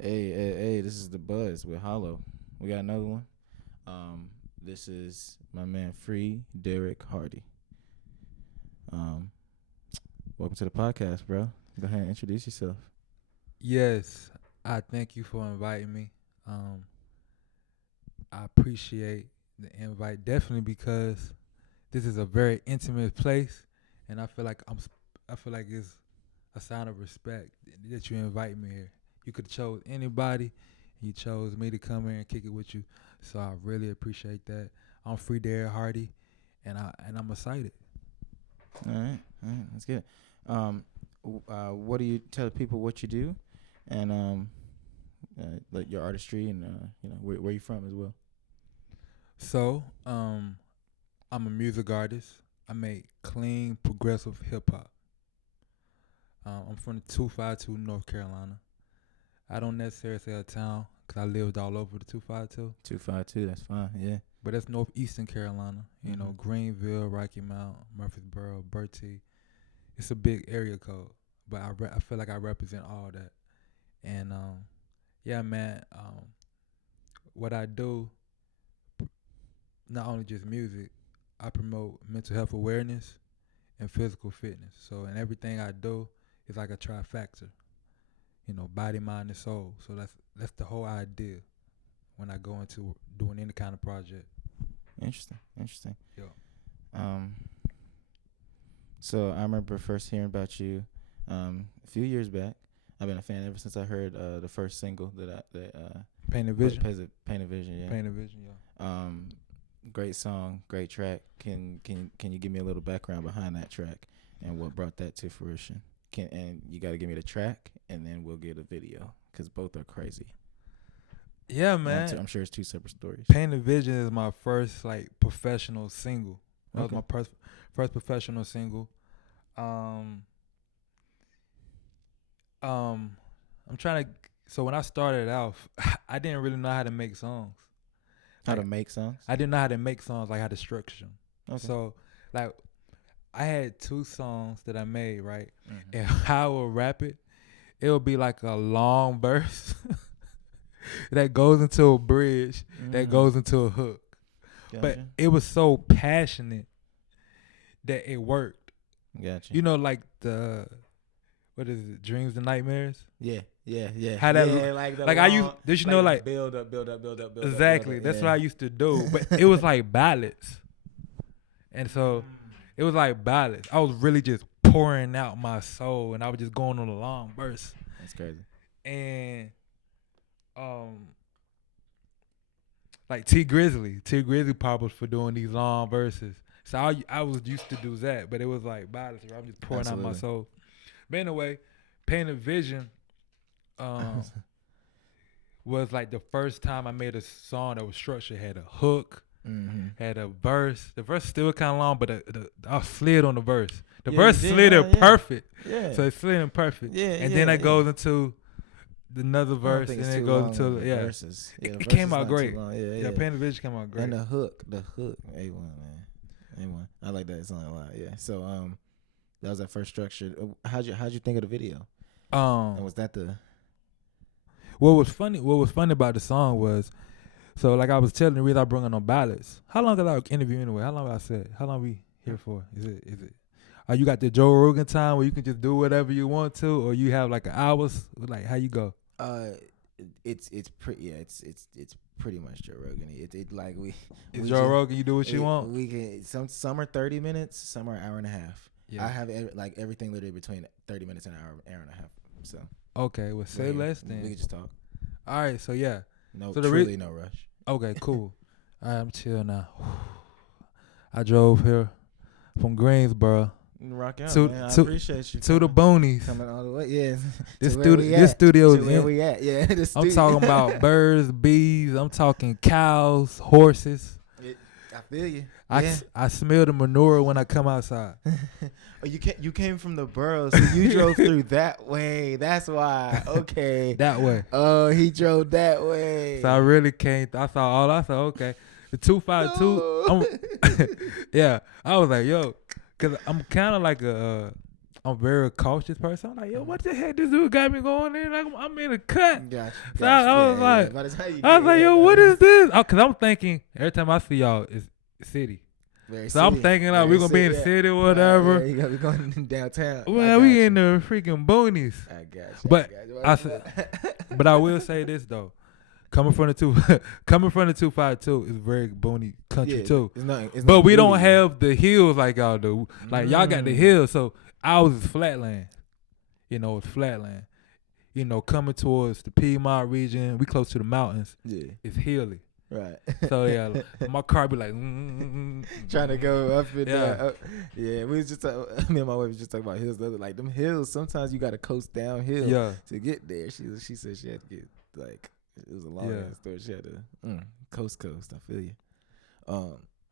Hey, this is the Buzz with Hollow. We got another one. This is my man Free Derrick Hardy. Um, Welcome to the podcast, bro. Go ahead and introduce yourself. Yes, I thank you for inviting me. I appreciate the invite definitely because this is a very intimate place, and I feel like it's a sign of respect that you invite me here. You could have chose anybody, you chose me to come here and kick it with you, so I really appreciate that. I'm Free Derrick Hardy, and I'm excited. All right, let's get it. What do you tell people what you do, and like your artistry, and where you from as well. So, I'm a music artist. I make clean, progressive hip hop. I'm from the 252, North Carolina. I don't necessarily say a town because I lived all over the 252, 252. That's fine. Yeah. but that's northeastern Carolina. You know, Mhm. Greenville, Rocky Mount, Murfreesboro, Bertie. It's a big area code, but I feel like I represent all that. And yeah, man. What I do, not only just music, I promote mental health awareness and physical fitness. So in everything I do, it's like a trifecta. You know, body, mind, and soul. So that's the whole idea when I go into doing any kind of project. Interesting. Yo. Um, so I remember first hearing about you a few years back. I've been a fan ever since I heard the first single Paint a Vision. Paint a Vision. Yeah. Paint a Vision, yeah. Great song, great track. Can you give me a little background behind that track and what brought that to fruition? And you got to give me the track, and then we'll get a video because both are crazy. Yeah, man. I'm sure it's two separate stories. Paint a Vision is my first like professional single. That Okay. was my first professional single. I'm trying to. So when I started off, I didn't really know how to make songs. How to make songs? I didn't know how to make songs, like how to structure them. Okay. So, like, I had two songs that I made, right? Mhm. And how I would rap it, it would be like a long verse that goes into a bridge, that Mhm. goes into a hook. But Gotcha. it was so passionate that it worked. Gotcha. You know, like what is it, Dreams and Nightmares? Yeah. How that yeah, like the like I used, did you know, like build up. exactly. That's what I used to do. But it was like ballads. And so it was like ballads. I was really just pouring out my soul, and I was just going on a long verse. That's crazy. And like T Grizzly popular for doing these long verses. So I was used to do that, but it was like ballads where I'm just pouring out my Absolutely. soul. But anyway, Paint a Vision was like the first time I made a song that was structured, had a hook, Mm-hmm. had a verse. The verse still kind of long, but I slid on the verse. The Yeah, verse you did, slid in yeah. perfect. Yeah. So it slid in perfect. Yeah, And yeah, then it yeah. goes into another I don't verse, think and it's then it too goes long into on the yeah. verses. Yeah, the It verse came is out not too great. long. Yeah, Paint a Vision came out great. And the hook, A1, man, A1. I like that song a lot. Yeah. So that was that first structure. How'd you think of the video? And was that the? What was funny about the song was, so like I was telling the reason I brought on ballads. How long did I interview anyway? How long I said? How long we here for? Is it? You got the Joe Rogan time where you can just do whatever you want to, or you have like an hours? Like how you go? It's pretty much Joe Rogan. It like we. Is Joe Rogan? You do what you want. We can some are 30 minutes, some are an hour and a half. Yeah. I have everything literally between 30 minutes and an hour and a half. So Okay, well say less then. We can just talk. All right, so yeah. No, So truly no rush. Okay, cool. All right, I'm chill now. I drove here from Greensboro Rock out, To- man. I to- appreciate you to the boonies. coming all the way. Yeah. This To where studio, we this at. studio To is where in. we at? Yeah. This I'm studio. talking about birds, bees. I'm talking cows, horses. I feel you. I, Yeah. I smell the manure when I come outside. Oh, you came from the boroughs, so you drove through that way. That's why. Okay. That way. Oh, he drove that way. So I really can't. I said, okay. The 252. No. Yeah. I was like, yo, because I'm kind of like a I'm very cautious person. I'm like, yo, what the heck this dude got me going in? Like I'm in a cut. Gotcha. So I was like, by the time you I was get like, here, yo, though, what is this? Oh, cause I'm thinking every time I see y'all, it's city. very So I'm city, thinking like very we're gonna be in the yeah. city or whatever. Yeah, you gotta be going downtown. Well, we in the freaking boonies. I got you. But I I got But I will say this though, coming from the 252 is very boony country too. It's not, But we don't have the hills like y'all do. Like y'all got the Mm. hills, so ours is flatland. You know, it's flatland. You know, coming towards the Piedmont region, we close to the mountains. Yeah. It's hilly. Right. So yeah, my car be like trying to go up and Yeah. down. Yeah, we was just me and my wife was just talking about hills. The other, like them hills, sometimes you got to coast downhill Yeah. to get there. She said she had to get like it was a long Yeah. ass story. She had to coast. I feel you.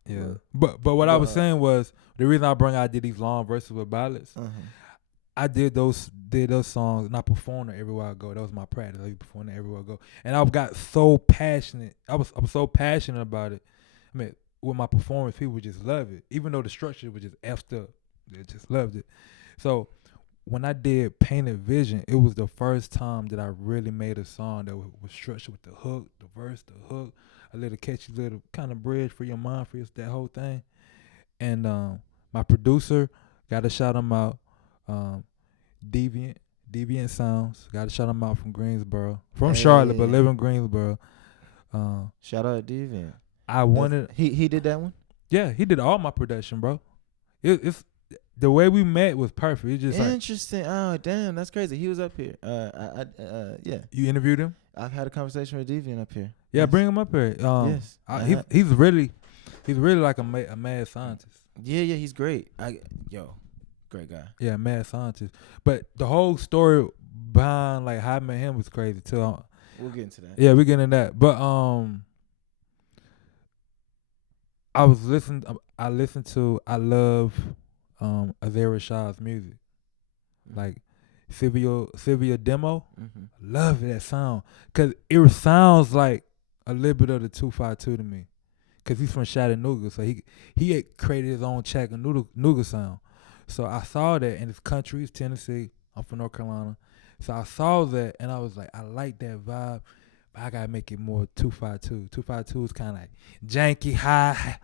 Yeah. But what I was saying was the reason I did these long verses with ballads. I did those songs and I performed it everywhere I go. That was my practice. I performed it everywhere I go. And I got so passionate. I was so passionate about it. I mean, with my performance, people just love it. Even though the structure was just effed up. They just loved it. So when I did Painted Vision, it was the first time that I really made a song that was structured with the hook, the verse, the hook, a little catchy little kind of bridge for your mind, for that whole thing. And my producer, got to shout him out. Deviant Sounds. Got to shout him out from Greensboro. From Charlotte, but live in Greensboro. Shout out Deviant. I wanted. He did that one? Yeah, he did all my production, bro. It's the way we met was perfect. It's just interesting. Oh damn, that's crazy. He was up here. Yeah. You interviewed him? I've had a conversation with Deviant up here. Yeah, yes. bring him up here. Yes. He's really like a mad scientist. Yeah, he's great. Great guy. Yeah, mad scientist. But the whole story behind like how I met him was crazy too. We'll get into that. Yeah, we're getting into that. But I love Azera Shah's music. Like Sylvia Demo. Mm-hmm. Love that sound. Cause it sounds like a little bit of the 252 to me. Cause he's from Chattanooga. So he had created his own Chattanooga sound. So I saw that in his country, it's Tennessee. I'm from North Carolina. So I saw that and I was like, I like that vibe. But I gotta make it more 252. 252 is kinda like janky, high,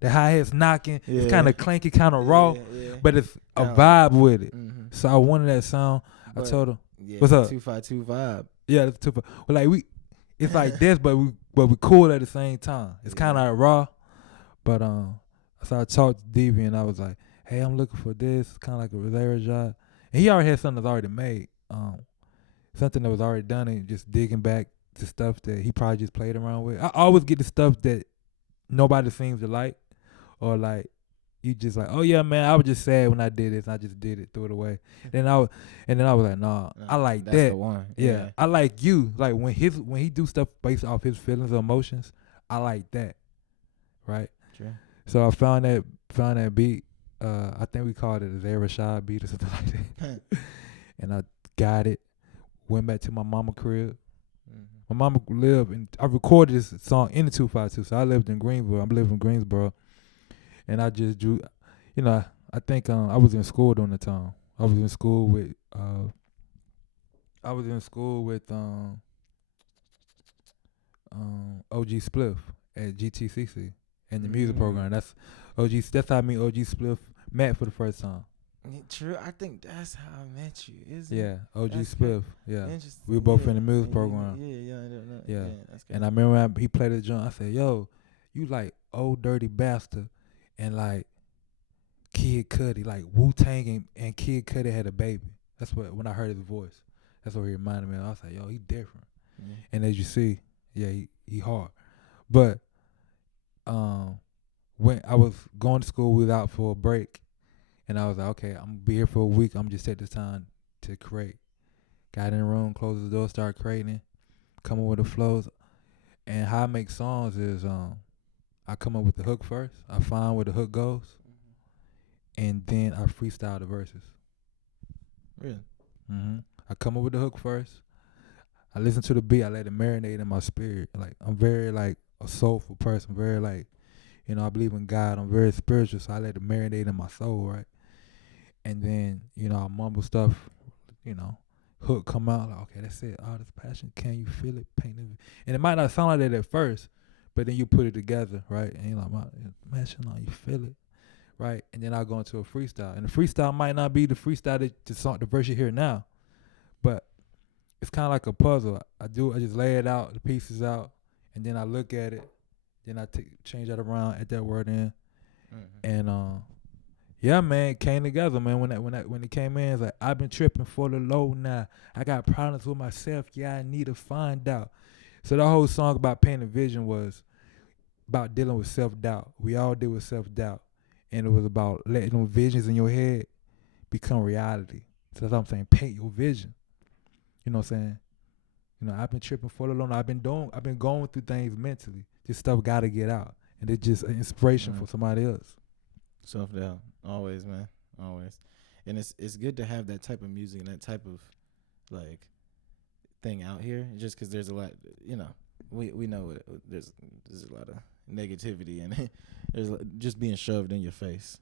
the hi-hat's knocking. Yeah. It's kinda clanky, kinda raw. Yeah. But it's a vibe with it. Mm-hmm. So I wanted that sound. I told him, what's up? 252 vibe. Yeah, that's 252. Well, like it's like this, but we cool at the same time. It's kinda like raw. But so I talked to Deviant and I was like, hey, I'm looking for this, kind of like a Rosera job. And he already had something that's already made, something that was already done, and just digging back to stuff that he probably just played around with. I always get the stuff that nobody seems to like, or like you just like, oh yeah, man, I was just sad when I did this, and I just did it, threw it away. Then I was like, nah, I like that's that. The one. Yeah, I like you. Like when he do stuff based off his feelings or emotions, I like that, right? True. So I found that beat. I think we called it a Zara Shah beat or something like that. And I got it. Went back to my mama crib. Mm-hmm. My mama lived, and I recorded this song in the 252. So I lived in Greensboro. I'm living in Greensboro. And I just drew, I think I was in school during the time. I was in school with OG Spliff at GTCC in the music program. That's how I meet OG Spliff met for the first time. True. I think that's how I met you. Yeah, OG Spliff. Yeah, interesting. We were both in the music program. Yeah, I don't know. Yeah, that's and I remember he played the joint. I said, "Yo, you like Old Dirty Bastard and like Kid Cudi, like Wu-Tang and Kid Cudi had a baby." That's what when I heard his voice. That's what he reminded me of. I was like, "Yo, he different." Mm-hmm. And as you see, yeah, he hard. But when I was going to school, we was out for a break. And I was like, okay, I'm going to be here for a week. I'm just take this time to create. Got in the room, closed the door, started creating, coming with the flows. And how I make songs is I come up with the hook first. I find where the hook goes. Mm-hmm. And then I freestyle the verses. Really? Mm-hmm. I come up with the hook first. I listen to the beat. I let it marinate in my spirit. Like I'm very like a soulful person. Very like, I believe in God. I'm very spiritual. So I let it marinate in my soul, right? and then I mumble stuff, you know, hook come out like, okay, that's it. All this passion, can you feel it? Paint it, and it might not sound like that at first, but then you put it together, right? And you're like, man, you feel it, right? And then I'll go into a freestyle, and the freestyle might not be the freestyle that the verse you hear now, but it's kind of like a puzzle. I just lay it out, the pieces out, and then I look at it, then I change that around, add that word in, and yeah, man, it came together, man. When it came in, it's like I've been tripping for the low now. I got problems with myself. Yeah, I need to find out. So the whole song about painting vision was about dealing with self doubt. We all deal with self doubt, and it was about letting those visions in your head become reality. So that's what I'm saying. Paint your vision. You know what I'm saying? I've been tripping for the low. I've been going through things mentally. This stuff got to get out, and it's just an inspiration for somebody else. Self doubt, always, man, always, and it's good to have that type of music and that type of like thing out here. Just because there's a lot, we know there's a lot of negativity and there's just being shoved in your face,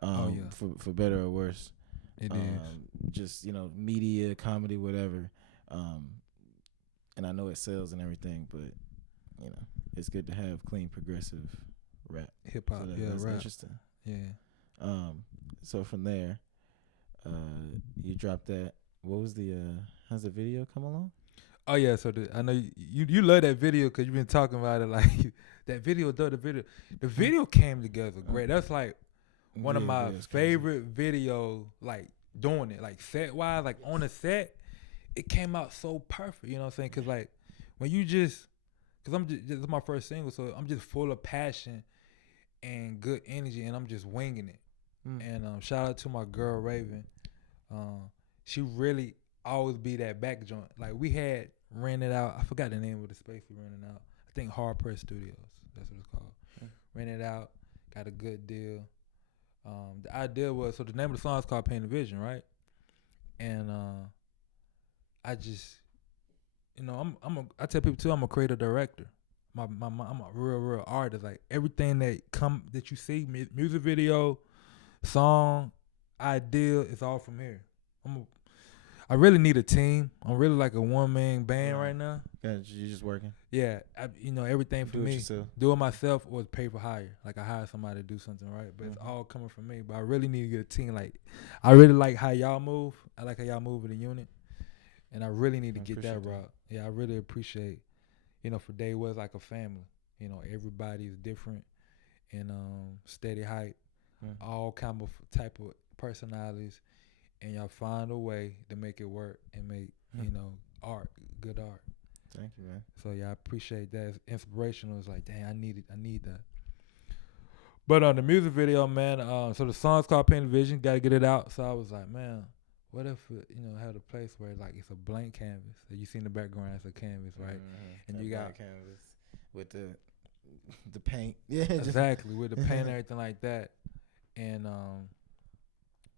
for better or worse. It is just media, comedy, whatever, and I know it sells and everything, but it's good to have clean, progressive rap, hip hop. So that's rap. Interesting. Yeah. So from there, you dropped that. What was how's the video come along? Oh yeah, so I know you love that video because you've been talking about it. Like that video, the video came together great. That's like one of my favorite videos. Like doing it, like set wise, like on the set, it came out so perfect. You know what I'm saying? Because like when you because this is my first single, so I'm just full of passion and good energy, and I'm just winging it. And shout out to my girl Raven. She really always be that back joint. Like we had rented out. I forgot the name of the space we rented out. I think Hard Press Studios. That's what it's called. Rented out. Got a good deal. The idea was, so the name of the song is called Paint the Vision, right? And I just, I tell people too, I'm a creative director. I'm a real artist. Like everything that you see, music video, song, idea, it's all from here. I really need a team. I'm really like a one-man band right now. Yeah, you just working? Yeah, everything for me. Do it myself or pay for hire. Like I hire somebody to do something, right? But it's all coming from me. But I really need to get a team. Like I really like how y'all move. I like how y'all move in a unit, and I really need to get that route. Yeah, I really appreciate. For day was like a family. Everybody's different and steady height, all kind of type of personalities. And y'all find a way to make it work and make, art, good art. Thank you, man. So yeah, I appreciate that. It's inspirational. It's like, dang, I need that. But on the music video, man, so the song's called Paint the Vision, gotta get it out. So I was like, man, what if had a place where like it's a blank canvas. So you see in the background it's a canvas, right? And you got canvas with the paint. Yeah. Exactly, with the paint and everything like that. And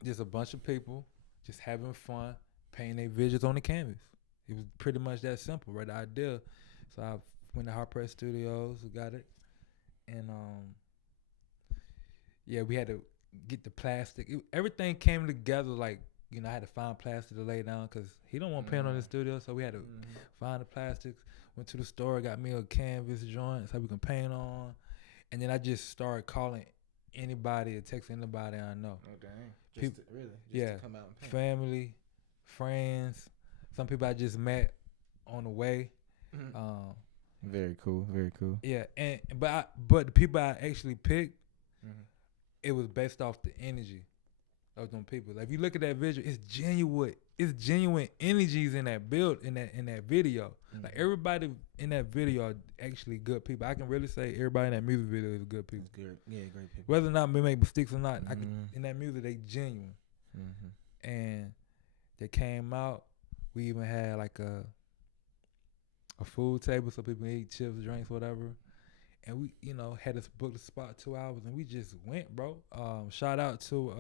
just a bunch of people just having fun, painting their visions on the canvas. It was pretty much that simple, right? The idea. So I went to Hard Press Studios, got it, and we had to get the plastic. Everything came together like I had to find plastic to lay down because he don't want paint on the studio, so we had to find the plastics. Went to the store, got me a canvas joint so we can paint on, and then I just started calling anybody or texting anybody I know. Oh dang! Just to come out and paint. Family, friends, some people I just met on the way. Very cool. Very cool. Yeah, but the people I actually picked, it was based off the energy of them people. Like if you look at that visual, it's genuine. It's genuine energies in that in that video. Like everybody in that video are actually good people. I can really say everybody in that music video is good people. Good. Yeah, great people. Whether or not we make mistakes or not, I can, in that music they genuine. And they came out. We even had like a food table so people can eat chips, drinks, whatever. And we, had us book the spot 2 hours and we just went, bro. Shout out to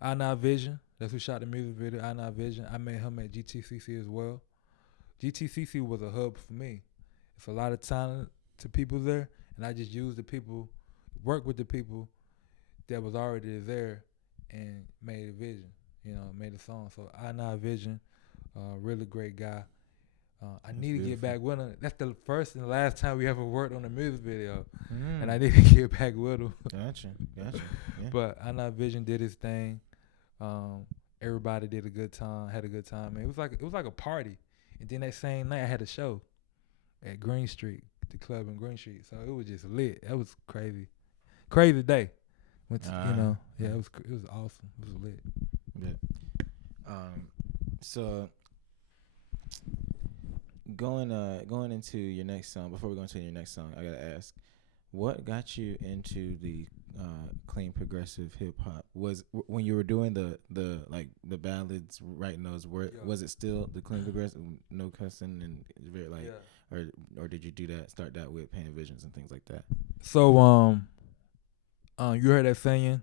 I Not Vision. That's who shot the music video, I Not Vision. I met him at GTCC as well. GTCC was a hub for me. It's a lot of talent to people there, and I just used the people, work with the people that was already there, and made a vision. Made a song. So I Not Vision, really great guy. I That's need to get beautiful. back with him. That's the first and last time we ever worked on a music video, and I Mm. need to get back with him. Gotcha. Gotcha. Yeah. But I Not Vision did his thing. Um, Everybody did a good time, had a good time. And it was like a party. And then that same night I had a show at Green Street, the club in Green Street. So it was just lit. That was crazy, crazy day. Went to, yeah, it was awesome. It was lit. Yeah. So going into your next song. Before we go into your next song, I gotta ask, what got you into the clean progressive hip hop? When you were doing the like the ballads, writing those, was it still the clean progressive, no cussing and very like, or did you start that with Pain Visions and things like that? So you heard that saying,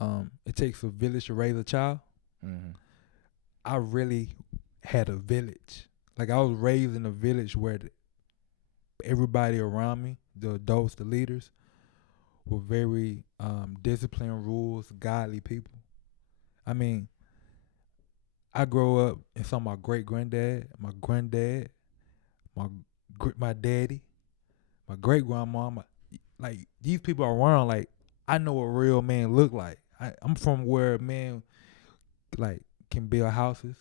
it takes a village to raise a child. Mm-hmm. I really had a village. Like I was raised in a village where everybody around me, the adults, the leaders, were very disciplined, rules, godly people. I mean, I grew up and saw my great granddad, my granddad, my daddy, my great grandma. Like these people around, like I know what a real man look like. I'm from where men like can build houses,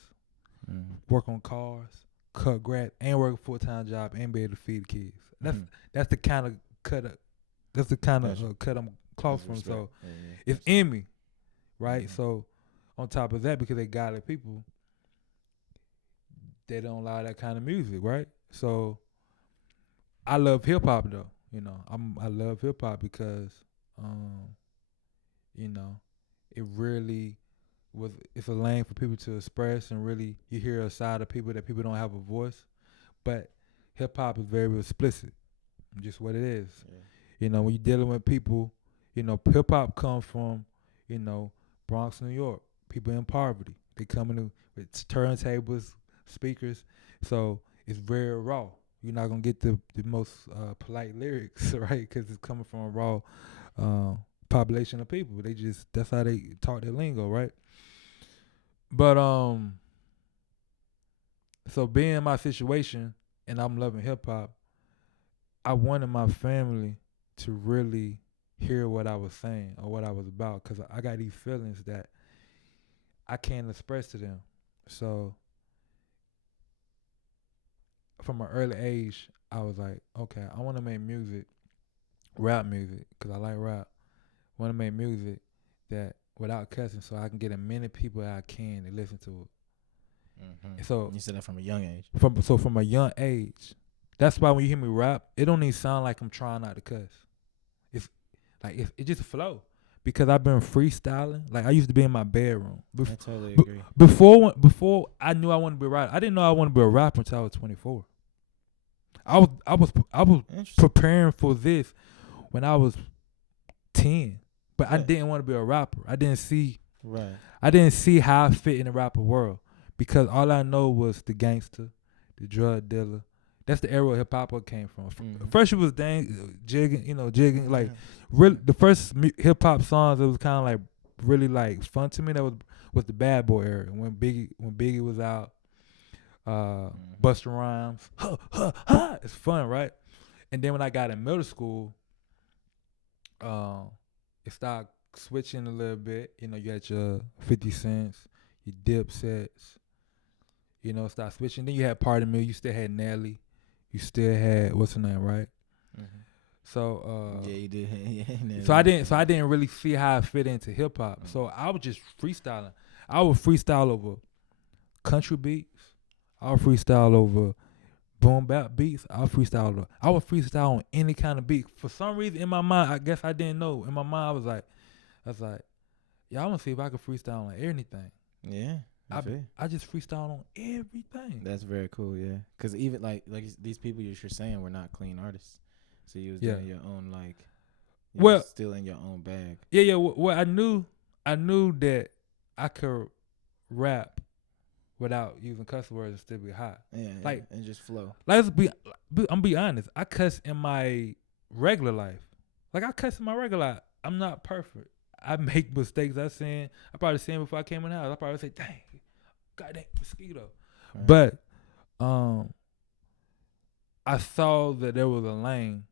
work on cars, cut grass, and work a full-time job and be able to feed the kids. That's the kind of cut. That's the kind of cut I'm close from. So it's in me, right? So on top of that, because they godly people, they don't allow that kind of music, right? So I love hip hop though. I love hip hop because, you know, it really it's a lane for people to express, and really you hear a side of people that people don't have a voice. But hip hop is very explicit, just what it is. Yeah. When you're dealing with people, hip hop comes from, Bronx, New York. People in poverty, they come in with turntables, speakers, so it's very raw. You're not gonna get the most polite lyrics, right? Because it's coming from a raw population of people. That's how they talk their lingo, right? But so being in my situation and I'm loving hip hop, I wanted my family to really hear what I was saying or what I was about, because I got these feelings that I can't express to them. So from an early age, I was like, okay, I want to make music, rap music, because I like rap. I want to make music that without cussing, so I can get as many people as I can to listen to it. Mm-hmm. So you said that from a young age. From a young age, that's why when you hear me rap, it don't even sound like I'm trying not to cuss. It's like it just flow, because I've been freestyling. Like I used to be in my bedroom. I totally agree. Before I knew I wanted to be a rapper, I didn't know I wanted to be a rapper until I was 24. I was preparing for this when I was 10, but I didn't want to be a rapper. I didn't see how I fit in the rapper world, because all I know was the gangster, the drug dealer. That's the era hip hop came from. Mm-hmm. First it was jigging, like really the first hip hop songs. It was kind of like really like fun to me. That was the Bad Boy era when Biggie was out. Busta Rhymes, it's fun, right? And then when I got in middle school, it started switching a little bit. You had your 50 Cents, your Dipsets. Start switching. Then you had Pardon Me. You still had Nelly. You still had what's her name, right? Mm-hmm. So yeah, you did. So I didn't really see how I fit into hip hop. Mm-hmm. So I was just freestyling. I would freestyle over country beats. I would freestyle over boom bap beats. I would freestyle on any kind of beat. For some reason in my mind, I guess I didn't know. In my mind, I was like, yeah, I want to see if I could freestyle on anything. Yeah. I just freestyle on everything. That's very cool, yeah. Because even like these people you're saying were not clean artists, so you was doing your own still in your own bag. Yeah. Well, I knew that I could rap without using cuss words and still be hot. Yeah, and just flow. I'm be honest. I cuss in my regular life. Like I cuss in my regular life. I'm not perfect. I make mistakes. I probably seen before I came in the house. I probably say, dang, goddamn mosquito. Right. But I saw that there was a lane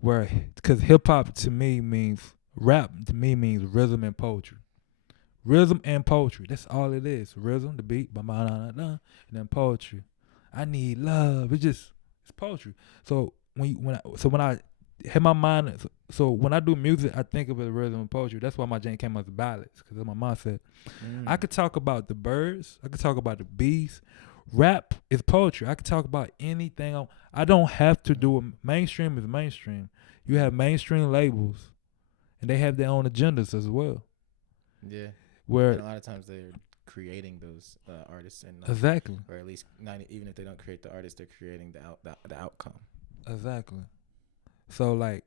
where, because hip hop to me means, rap to me means rhythm and poetry. Rhythm and poetry. That's all it is. Rhythm, the beat, and then poetry. I need love. It's poetry. So when I hit my mind, so when I do music, I think of it as rhythm and poetry. That's why my jam came out as ballads, because that's my mindset. I could talk about the birds. I could talk about the bees. Rap is poetry. I could talk about anything. I don't have to do it. Mainstream is mainstream. You have mainstream labels, and they have their own agendas as well. Yeah. Where and a lot of times they're creating those artists, and exactly, or at least not even if they don't create the artist, they're creating the outcome. Exactly. So like,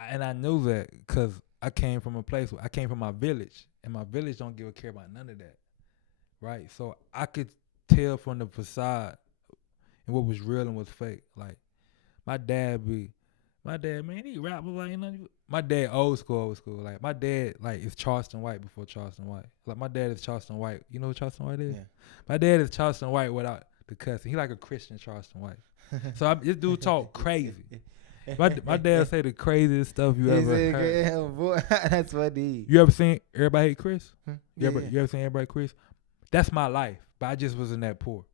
and I knew that because I came from a place where I came from my village, and my village don't give a care about none of that, right? So I could tell from the facade and what was real and what's fake. Like my dad, man, he rap like, you know. My dad old school. Like my dad, like, is Charleston White before Charleston White. Like my dad is Charleston White. You know who Charleston White is? Yeah. My dad is Charleston White without the cussing. He like a Christian Charleston White. So this dude talk crazy. My dad say the craziest stuff you ever heard. Yeah, boy, that's funny. You ever seen Everybody Hate Chris? Yeah, You ever seen Everybody Chris? That's my life, but I just wasn't that poor.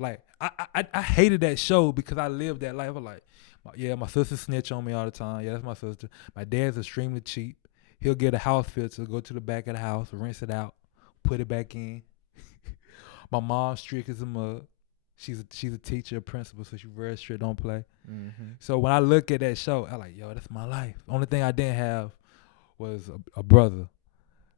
Like I hated that show because I lived that life. I'm like, yeah, my sister snitch on me all the time. Yeah, that's my sister. My dad's extremely cheap. He'll get a house filter, go to the back of the house, rinse it out, put it back in. My mom's strict as a mug. She's a teacher, a principal, so she's very strict, don't play. Mm-hmm. So when I look at that show, I'm like, yo, that's my life. Only thing I didn't have was a brother.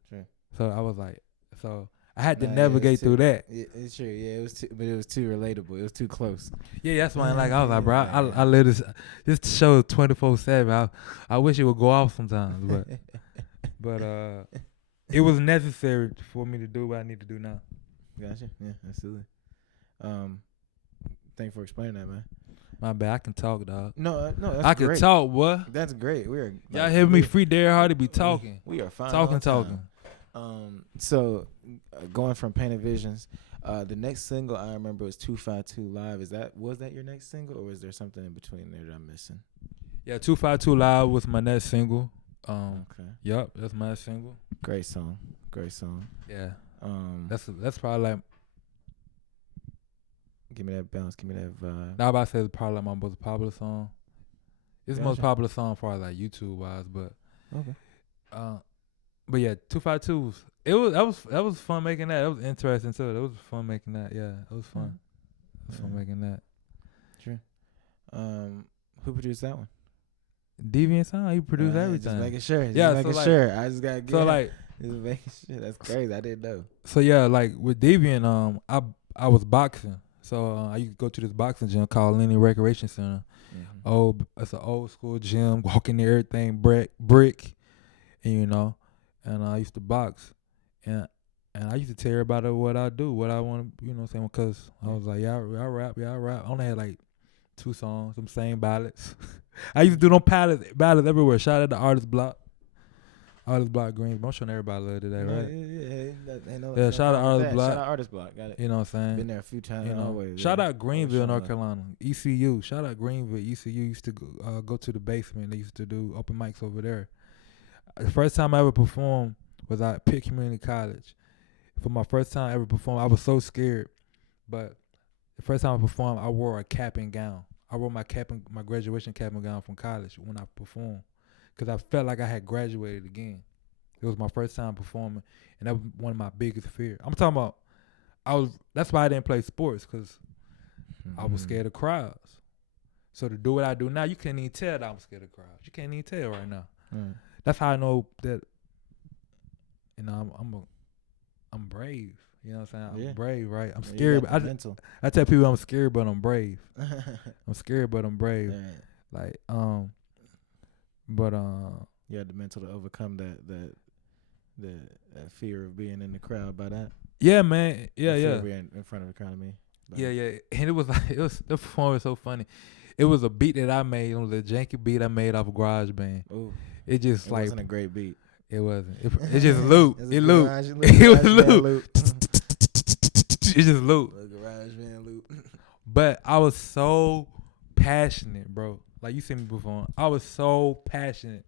Sure. So I was like, so I had to navigate through that. Yeah, it's true. Yeah, it was too, but it was too relatable. It was too close. Yeah, that's why. Like I was like, bro, I live this show 24/7. I wish it would go off sometimes, but it was necessary for me to do what I need to do now. Gotcha. Yeah, absolutely. Thanks for explaining that, man. My bad. I can talk, dog. No, that's I great. can talk, boy. That's great. We're Y'all hear me? Free Derrick Hardy be talking. We are fine. Talking. So going from Painted Visions, the next single I remember was 252 Live. Was that your next single, or was there something in between there that I'm missing? Yeah, 252 Live was my next single. Okay. Yep, that's my single. Great song. Yeah. That's probably like. Give me that bounce. Give me that vibe. Now, about to say it's probably like my most popular song. It's the most Gotcha. popular song for like YouTube wise, but Okay. But yeah, 252. That was fun making that. It was interesting too. It was fun making that. Yeah, it was fun. It was fun making that. Sure. Who produced that one? Deviant Sound. He produced everything. Just making sure. Yeah, making so like, sure. I just gotta get. So like, just making sure. That's crazy. I didn't know. So yeah, like with Deviant, I was boxing. So I used to go to this boxing gym called Lenny Recreation Center. Mm-hmm. It's an old school gym. Walking there, everything brick, and you know, and I used to box, and I used to tell everybody what I do, what I want to, you know, saying, because I was like, I rap. I only had like 2 songs, some same ballads. I used to do them ballads everywhere. Shout out to Artist Block. Artist Block Green. I'm showing everybody love today, right? Yeah, shout out Artist Block. Shout out Artist Block. Got it. You know what I'm saying? Been there a few times. You know, always. shout Yeah. out Greenville, North Carolina. ECU. Shout out Greenville. ECU used to go to the basement. They used to do open mics over there. The first time I ever performed was at Pitt Community College. For my first time I ever performed, I was so scared. But the first time I performed, I wore a cap and gown. I wore my graduation cap and gown from college when I performed, because I felt like I had graduated again. It was my first time performing, and that was one of my biggest fears. I'm talking about, that's why I didn't play sports, because I was scared of crowds. So to do what I do now, you can't even tell that I'm scared of crowds. You can't even tell right now. That's how I know that, you know, I'm brave. You know what I'm saying? I'm brave, right? I'm scared. I tell people I'm scared, but I'm brave. I'm scared, but I'm brave. Like, but you had the mental to overcome that fear of being in the crowd by that. Yeah, man. Yeah. Being in front of the crowd of me. Yeah. And it was like, the performance was so funny. It was a beat that I made. It was a janky beat I made off of GarageBand. Ooh. It just It like wasn't a great beat. it wasn't. It just looped. It's a It looped. garage- little It was garage band looped. It just looped. Little garage band loop. But I was so passionate, bro. Like you seen me before. I was so passionate,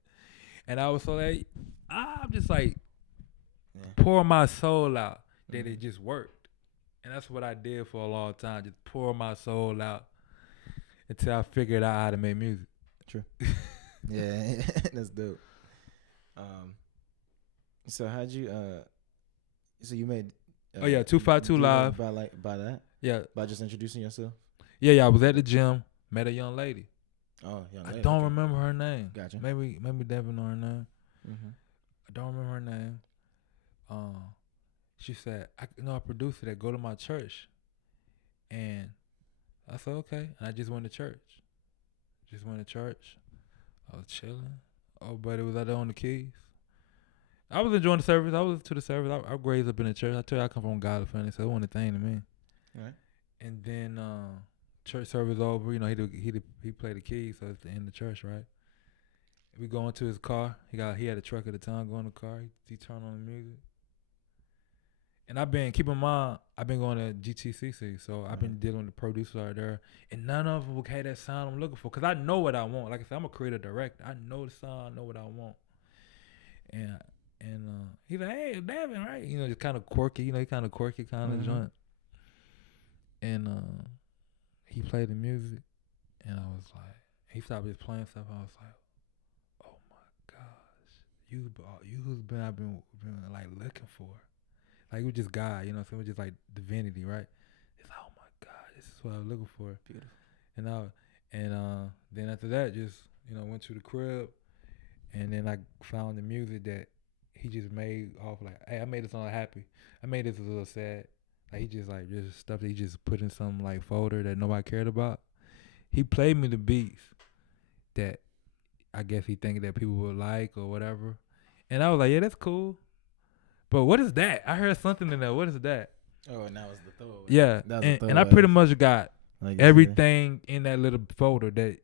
and I was so like, I'm just like Yeah. pouring my soul out. That Mhm. it just worked, and that's what I did for a long time. Just pour my soul out until I figured out how to make music. True. Yeah, that's dope. So how'd you so you made Oh, yeah, 252 do that Live. by that? Yeah, By just introducing yourself? yeah. I was at the gym, met a young lady. Oh, yeah. I don't remember her name. Gotcha. Maybe Devin know her name. Mm-hmm. I don't remember her name. She said, I know a producer that go to my church. And I said, okay. And I just went to church. I was chilling. Oh, buddy was out there on the keys. I was enjoying the service. I was to the service. I raised up in the church. I tell you, I come from a godly family, so it wasn't a thing to me. All right. And then church service over. You know, he played the keys, so it's the end of the church, right? We go into his car. He had a truck at the time. Go in the car. He turned on the music. And keep in mind, I've been going to GTCC, so I've been dealing with the producers out there, and none of them had that sound I'm looking for, because I know what I want. Like I said, I'm a creative director. I know the sound. I know what I want. And he's like, hey, Devin, right? You know, just kind of quirky. You know, he kind of quirky kind of joint. And he played the music, and I was like, he started just playing stuff. I was like, oh my gosh, you've been I've been like looking for. Like, it was just God, you know what I'm saying? It was just like divinity, right? It's like, oh my God, this is what I was looking for. Beautiful. And then after that, just, you know, went to the crib, and then I found the music that he just made off, like, hey, I made this song happy. I made this a little sad. Like, he just like just stuff that he just put in some like folder that nobody cared about. He played me the beats that I guess he think that people would like or whatever. And I was like, yeah, that's cool. But what is that? I heard something in there. What is that? Oh, and that was the throwaway. Yeah, That was and I pretty much got like everything in that little folder that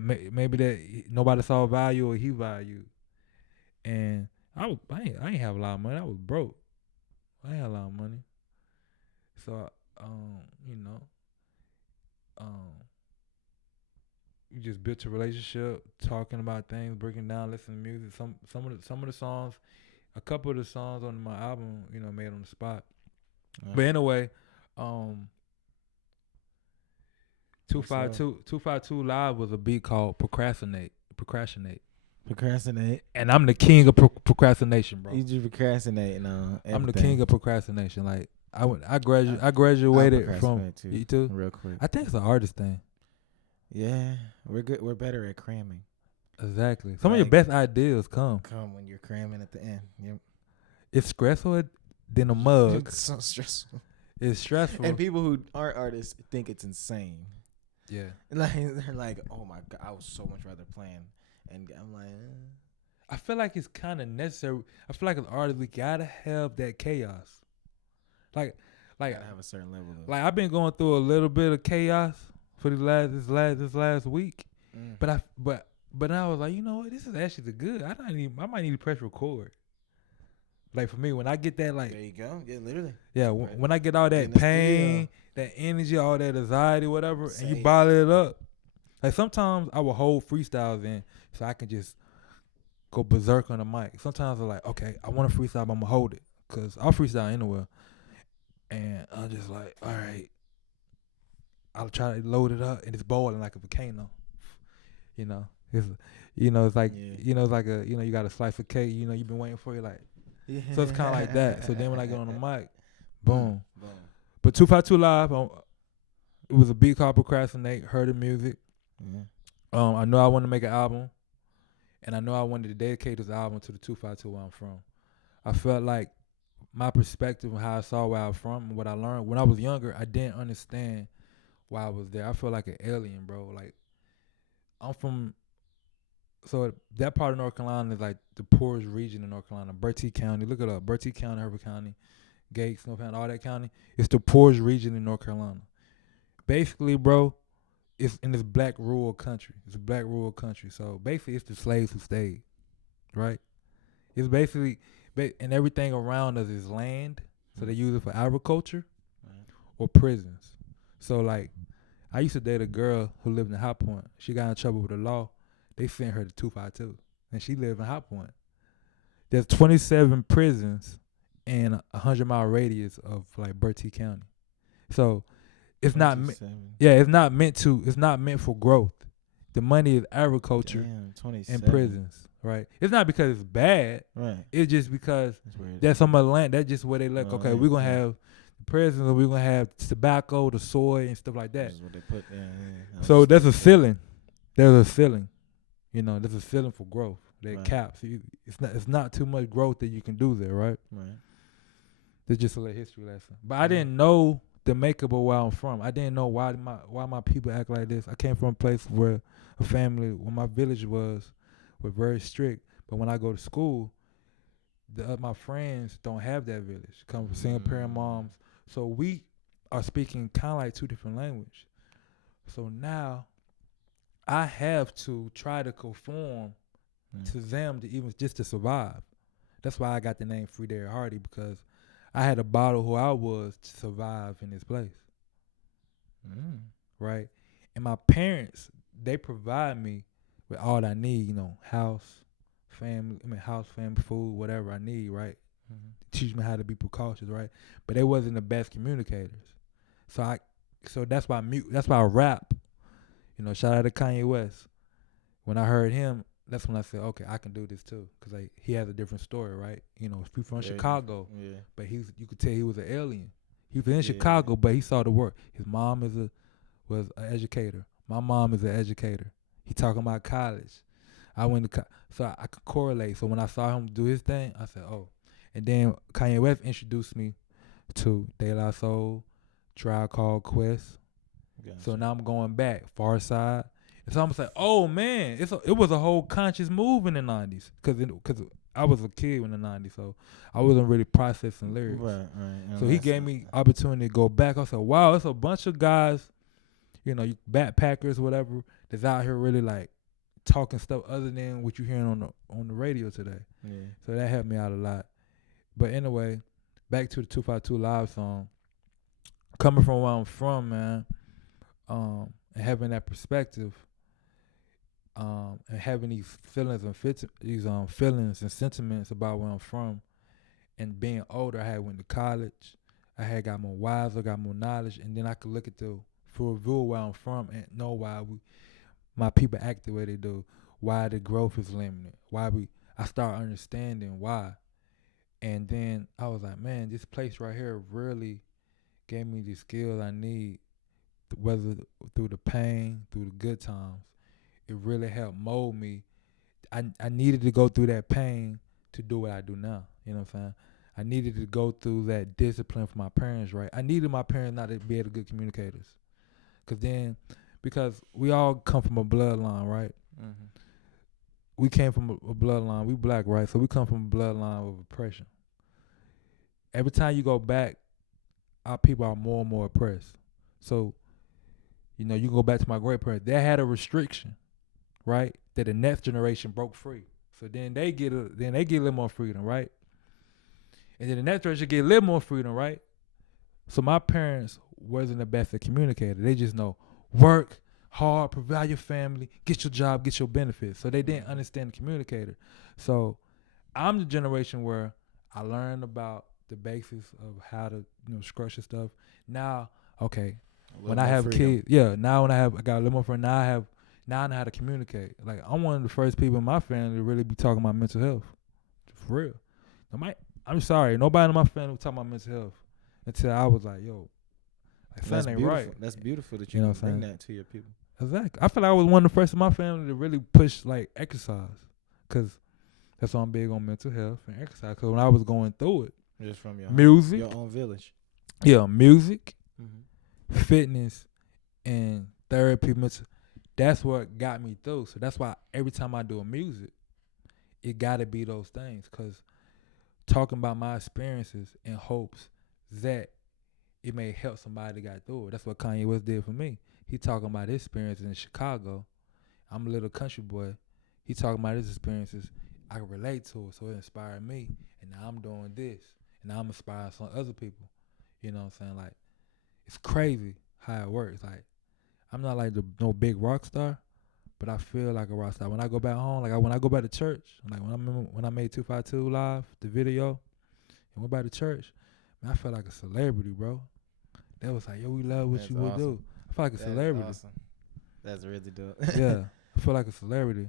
maybe that nobody saw value or he valued. And I ain't have a lot of money. I was broke. I ain't have a lot of money. So you know, we just built a relationship, talking about things, breaking down, listening to music. Some of the songs. A couple of the songs on my album, you know, made on the spot. But anyway, 252 Live was a beat called Procrastinate. And I'm the king of procrastination, bro. You just procrastinating on everything. I'm the king of procrastination. Like I graduated from too, you too. Real quick. I think it's an artist thing. Yeah, we're good. We're better at cramming. Exactly. Some of your best ideas come when you're cramming at the end. Yep. It's stressful than a mug. It's so stressful. It's stressful. And people who aren't artists think it's insane. Yeah. Like they're like, oh my God, I would so much rather plan. And I'm like, I feel like it's kind of necessary. I feel like as artists, we gotta have that chaos. Like gotta have a certain level of. Like, I've been going through a little bit of chaos for this last week. But I was like, you know what? This is actually good. I might need to press record. Like, for me, when I get that, like, there you go. Yeah, literally. Yeah, when I get all that pain, that energy, all that anxiety, whatever, and you bottle it up. Like, sometimes I will hold freestyles in so I can just go berserk on the mic. Sometimes I'm like, okay, I want to freestyle, but I'm going to hold it because I'll freestyle anywhere. And I'm just like, all right, I'll try to load it up, and it's boiling like a volcano. You know, it's like, it's like you got a slice of cake. You know, you've been waiting for it, like. Yeah. So it's kind of like that. So then when I get on the mic, boom. But 252 Live, it was a beat called Procrastinate. Heard the music. Yeah. I know I wanted to make an album, and I know I wanted to dedicate this album to the 252 where I'm from. I felt like my perspective and how I saw where I'm from and what I learned when I was younger, I didn't understand why I was there. I felt like an alien, bro. Like, I'm from. So that part of North Carolina is like the poorest region in North Carolina. Bertie County, look it up. Bertie County, Herbert County, Gates, North Carolina, all that county. It's the poorest region in North Carolina. Basically, bro, it's in this black rural country. It's a black rural country. So basically, it's the slaves who stayed. right? It's basically, and everything around us is land, so they use it for agriculture Right. or prisons. So like, I used to date a girl who lived in High Point. She got in trouble with the law. They sent her to 252, and she lived in High Point. There's 27 prisons in a 100-mile radius of like Bertie County. So it's not, 27. yeah, it's not meant to. It's not meant for growth. The money is agriculture Damn, and 27. prisons, right? It's not because it's bad. Right. It's just because That's weird. that's some of the land. That's just where they look. Okay, we're gonna Yeah. have the prisons, and we're gonna have tobacco, the soy, and stuff like that. This is what they put. Yeah. So there's a ceiling. There's a ceiling. You know, there's a ceiling for growth. That Right. caps. It's not too much growth that you can do there, right? Right. It's just a little history lesson. But I didn't know the makeup of where I'm from. I didn't know why my people act like this. I came from a place where a family, where my village were very strict. But when I go to school, my friends don't have that village. Come from single parent moms, so we are speaking kind of like two different languages. So now I have to try to conform to them to even just to survive. That's why I got the name Free Derrick Hardy, because I had to bottle who I was to survive in this place, right? And my parents, they provide me with all I need, you know, house, family, food, whatever I need, right? Teach me how to be precautious, right? But they wasn't the best communicators, so that's why I rap. You know, shout out to Kanye West. When I heard him, that's when I said, okay, I can do this too, because like he has a different story, right? You know, he's from Chicago, but you could tell he was an alien. He was in Chicago, but he saw the work. His mom was an educator. My mom is an educator. He talking about college. I went to so I could correlate. So when I saw him do his thing, I said, oh. And then Kanye West introduced me to De La Soul, Tribe Called Quest. Gotcha. So now I'm going back, Far Side. And so I'm like, oh man, it was a whole conscious move in the 90s. Because I was a kid in the 90s, so I wasn't really processing lyrics. Right. So he gave me opportunity to go back. I said, wow, it's a bunch of guys, you know, backpackers, whatever, that's out here really like talking stuff other than what you're hearing on the radio today. Yeah. So that helped me out a lot. But anyway, back to the 252 Live song. Coming from where I'm from, man, and having that perspective, and having these feelings and sentiments about where I'm from, and being older, I had went to college, I had got more wiser, got more knowledge, and then I could look at the full view of where I'm from and know why my people act the way they do, why the growth is limited, I start understanding why. And then I was like, man, this place right here really gave me the skills I need, whether through the pain, through the good times. It really helped mold me. I needed to go through that pain to do what I do now. You know what I'm saying? I needed to go through that discipline for my parents, right? I needed my parents not to be able to good communicators. Because we all come from a bloodline, right? Mm-hmm. We came from a bloodline. We black, right? So we come from a bloodline of oppression. Every time you go back, our people are more and more oppressed. So, you know, you go back to my great parents. They had a restriction, right? That the next generation broke free. So then they get a little more freedom, right? And then the next generation get a little more freedom, right? So my parents wasn't the best at communicating. They just know work hard, provide your family, get your job, get your benefits. So they didn't understand the communicator. So I'm the generation where I learned about the basics of how to, you know, structure stuff. Now, okay, when I have kids, now when I got a little more friends, now I know how to communicate. Like, I'm one of the first people in my family to really be talking about mental health. For real. I'm sorry, nobody in my family was talking about mental health until I was like, yo, like, something ain't right. That's beautiful that you know bring that to your people. Exactly. I feel like I was one of the first in my family to really push, like, exercise. Because that's why I'm big on mental health and exercise. Because when I was going through it, just from your music, your own village. Yeah, music, fitness, and therapy. That's what got me through. So that's why every time I do a music, it got to be those things. Because talking about my experiences in hopes that it may help somebody that got through it. That's what Kanye West did for me. He talking about his experiences in Chicago. I'm a little country boy. He talking about his experiences I can relate to it, so it inspired me. And now I'm doing this, and now I'm inspiring some other people. You know what I'm saying? Like, it's crazy how it works. Like, I'm not like no big rock star, but I feel like a rock star. When I go back home, like when I go back to church, like when I made 252 live, the video, and went back to church, man, I felt like a celebrity, bro. They was like, yo, we love what That's you would awesome. do. I feel like a That celebrity. is awesome. That's really dope. Yeah, I feel like a celebrity.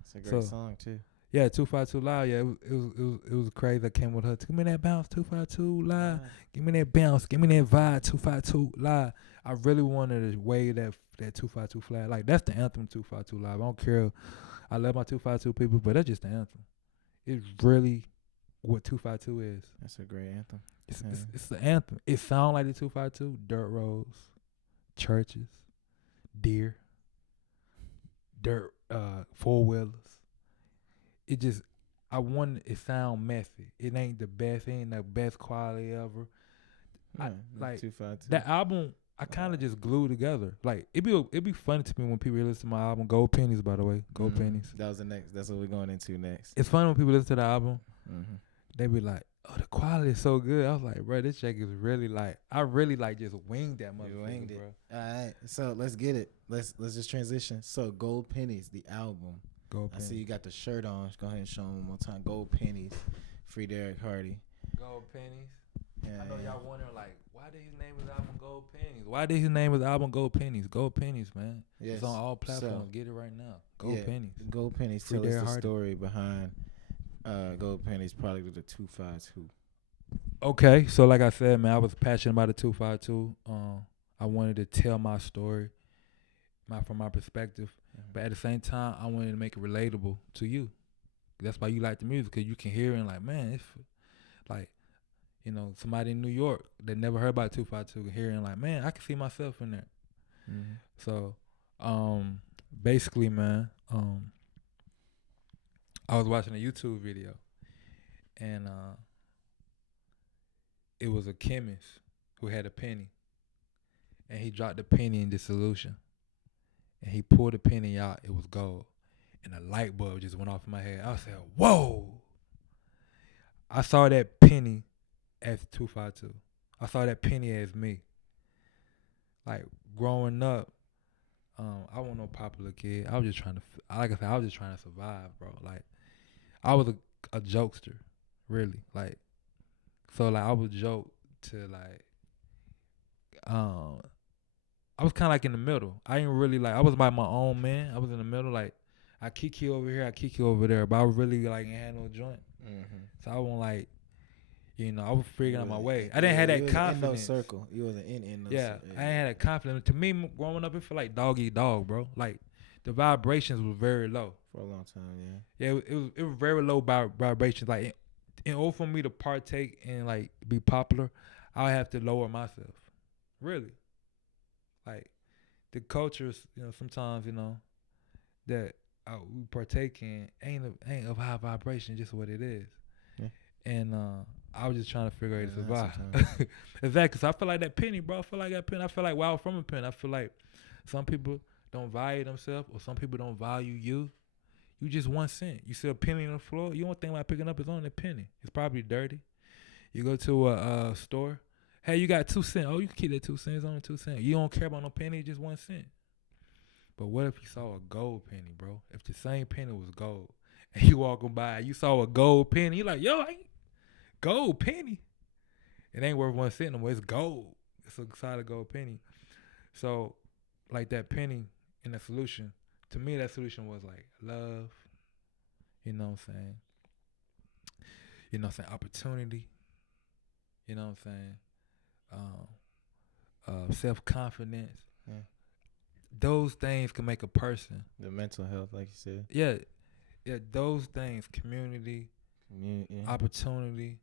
It's a great So song too. yeah, 252 live. Yeah, it was crazy. I came with her. Give me that bounce, 252 live. Give me that bounce. Give me that vibe, 252 live. I really wanted to wave that 252 flag. Like, that's the anthem, 252 live. I don't care. I love my 252 people, but that's just the anthem. It's really what 252 is. That's a great anthem. It's the anthem. It sounds like the 252. Dirt roads, churches, deer, dirt, four wheelers. It just, I want it sound messy. It ain't the best. It ain't the best quality ever. Like 252. that album, I kind of just glued together. Like, it'd be funny to me when people listen to my album. Gold Pennies, by the way, Gold Pennies. That was the next. That's what we're going into next. It's funny when people listen to the album. Mm-hmm. They be like, "Oh, the quality is so good." I was like, "Bro, this check is really like." I really like just winged that motherfucker, winged it. bro. All right, so let's get it. Let's just transition. So, Gold Pennies, the album. Gold I Pennies. see you got the shirt on. Go ahead and show them one more time. Gold Pennies, free Derrick Hardy. Gold Pennies. Yeah, I know y'all wondering, like, why did he name his album Gold Pennies? Why did he name his album Gold Pennies? Gold Pennies, man. Yes. It's on all platforms. So, get it right now. Gold Pennies. Gold Pennies. Free Tell us Derrick the Hardy. story behind Gold Pennies, product of the 252. Okay, so like I said, man, I was passionate about the 252. I wanted to tell my story, from my perspective, but at the same time, I wanted to make it relatable to you. That's why you like the music, because you can hear it and like, man, it's like, you know, somebody in New York that never heard about 252 hearing like, man, I can see myself in there. Mm-hmm. So, basically, man, I was watching a YouTube video, and it was a chemist who had a penny, and he dropped the penny in the solution, and he pulled the penny out. It was gold, and a light bulb just went off in my head. I said, "Whoa!" I saw that penny as 252. I saw that penny as me. Like, growing up, I wasn't no popular kid. I was just trying to, like I said, I was just trying to survive, bro. Like, I was a jokester, really. Like, so like I would joke to like, I was kind of like in the middle. I ain't really like, I was like my own man. I was in the middle. Like, I kiki over here, I kiki over there, but I really like ain't had no joint. Mm-hmm. So I wasn't like, you know, I was figuring out my way. I didn't have that confidence. In no circle. You wasn't in no yeah, circle. I ain't had that confidence. To me, growing up, it felt like dog eat dog, bro. Like, the vibrations was very low. For a long time, yeah. Yeah, it was very low vibrations. Like, in order for me to partake and like be popular, I would have to lower myself. Really. Like, the cultures, you know, sometimes, you know, that we partake in ain't of high vibration, just what it is. Yeah. And I was just trying to figure out how to survive. Exactly. Because I feel like that penny, bro. I feel like that penny. I feel like, wow, from a penny. I feel like some people don't value themselves, or some people don't value you. You just 1 cent. You see a penny on the floor, you don't think about picking up, it's only a penny. It's probably dirty. You go to a store, hey, you got 2 cents. Oh, you can keep that 2 cents, only 2 cents. You don't care about no penny, just 1 cent. But what if you saw a gold penny, bro? If the same penny was gold, and you walking by, you saw a gold penny, you like, yo, gold penny. It ain't worth 1 cent no more. It's gold. It's a solid gold penny. So, like that penny in the solution, to me, that solution was like love, you know what I'm saying? You know what I'm saying? Opportunity, you know what I'm saying? Self-confidence. Yeah. Those things can make a person. The mental health, like you said. Yeah, those things, community, opportunity,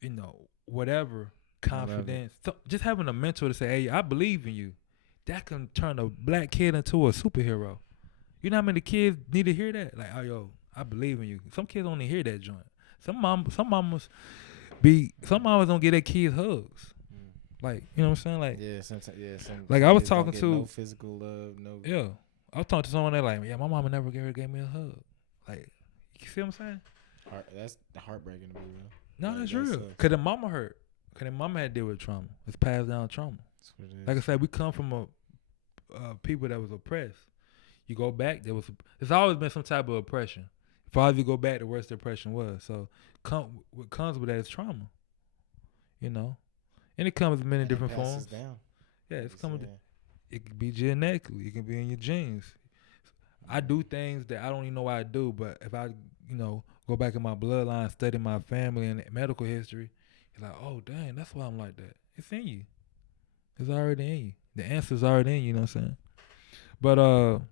you know, whatever, confidence. So just having a mentor to say, hey, I believe in you. That can turn a black kid into a superhero. You know how many kids need to hear that? Like, oh, yo, I believe in you. Some kids only hear that joint. Some mamas don't get their kids hugs. Like, you know what I'm saying? Like, yeah, sometimes, yeah. Like, I was talking to no physical love, no. Yeah, I was talking to someone that like, yeah, my mama never gave me a hug. Like, you see what I'm saying? That's heartbreaking to me, man. No, Like, that's that real. sucks. Cause the mama hurt. Cause the mama had to deal with trauma. It's passed down trauma. That's what it is. Like I said, we come from a people that was oppressed. You go back, there's always been some type of oppression. As far as you go back, the worse the oppression was. So what comes with that is trauma. You know, and it comes in many And different it passes forms. down. Yeah, Like it's you coming. said. It can be genetically. It can be in your genes. I do things that I don't even know why I do, but if I, go back in my bloodline, study my family and medical history, it's like, oh dang, that's why I'm like that. It's in you. It's already in you. The answer's already in you. You know what I'm saying? But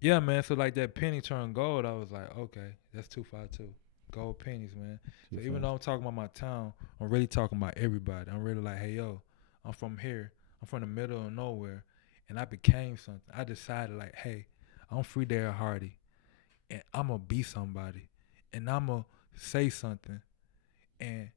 yeah, man. So like that penny turned gold. I was like, okay, that's 252. Gold pennies, man. So even though I'm talking about my town, I'm really talking about everybody. I'm really like, hey, yo, I'm from here. I'm from the middle of nowhere, and I became something. I decided like, hey, I'm free Derrick Hardy, and I'm gonna be somebody, and I'm gonna say something, and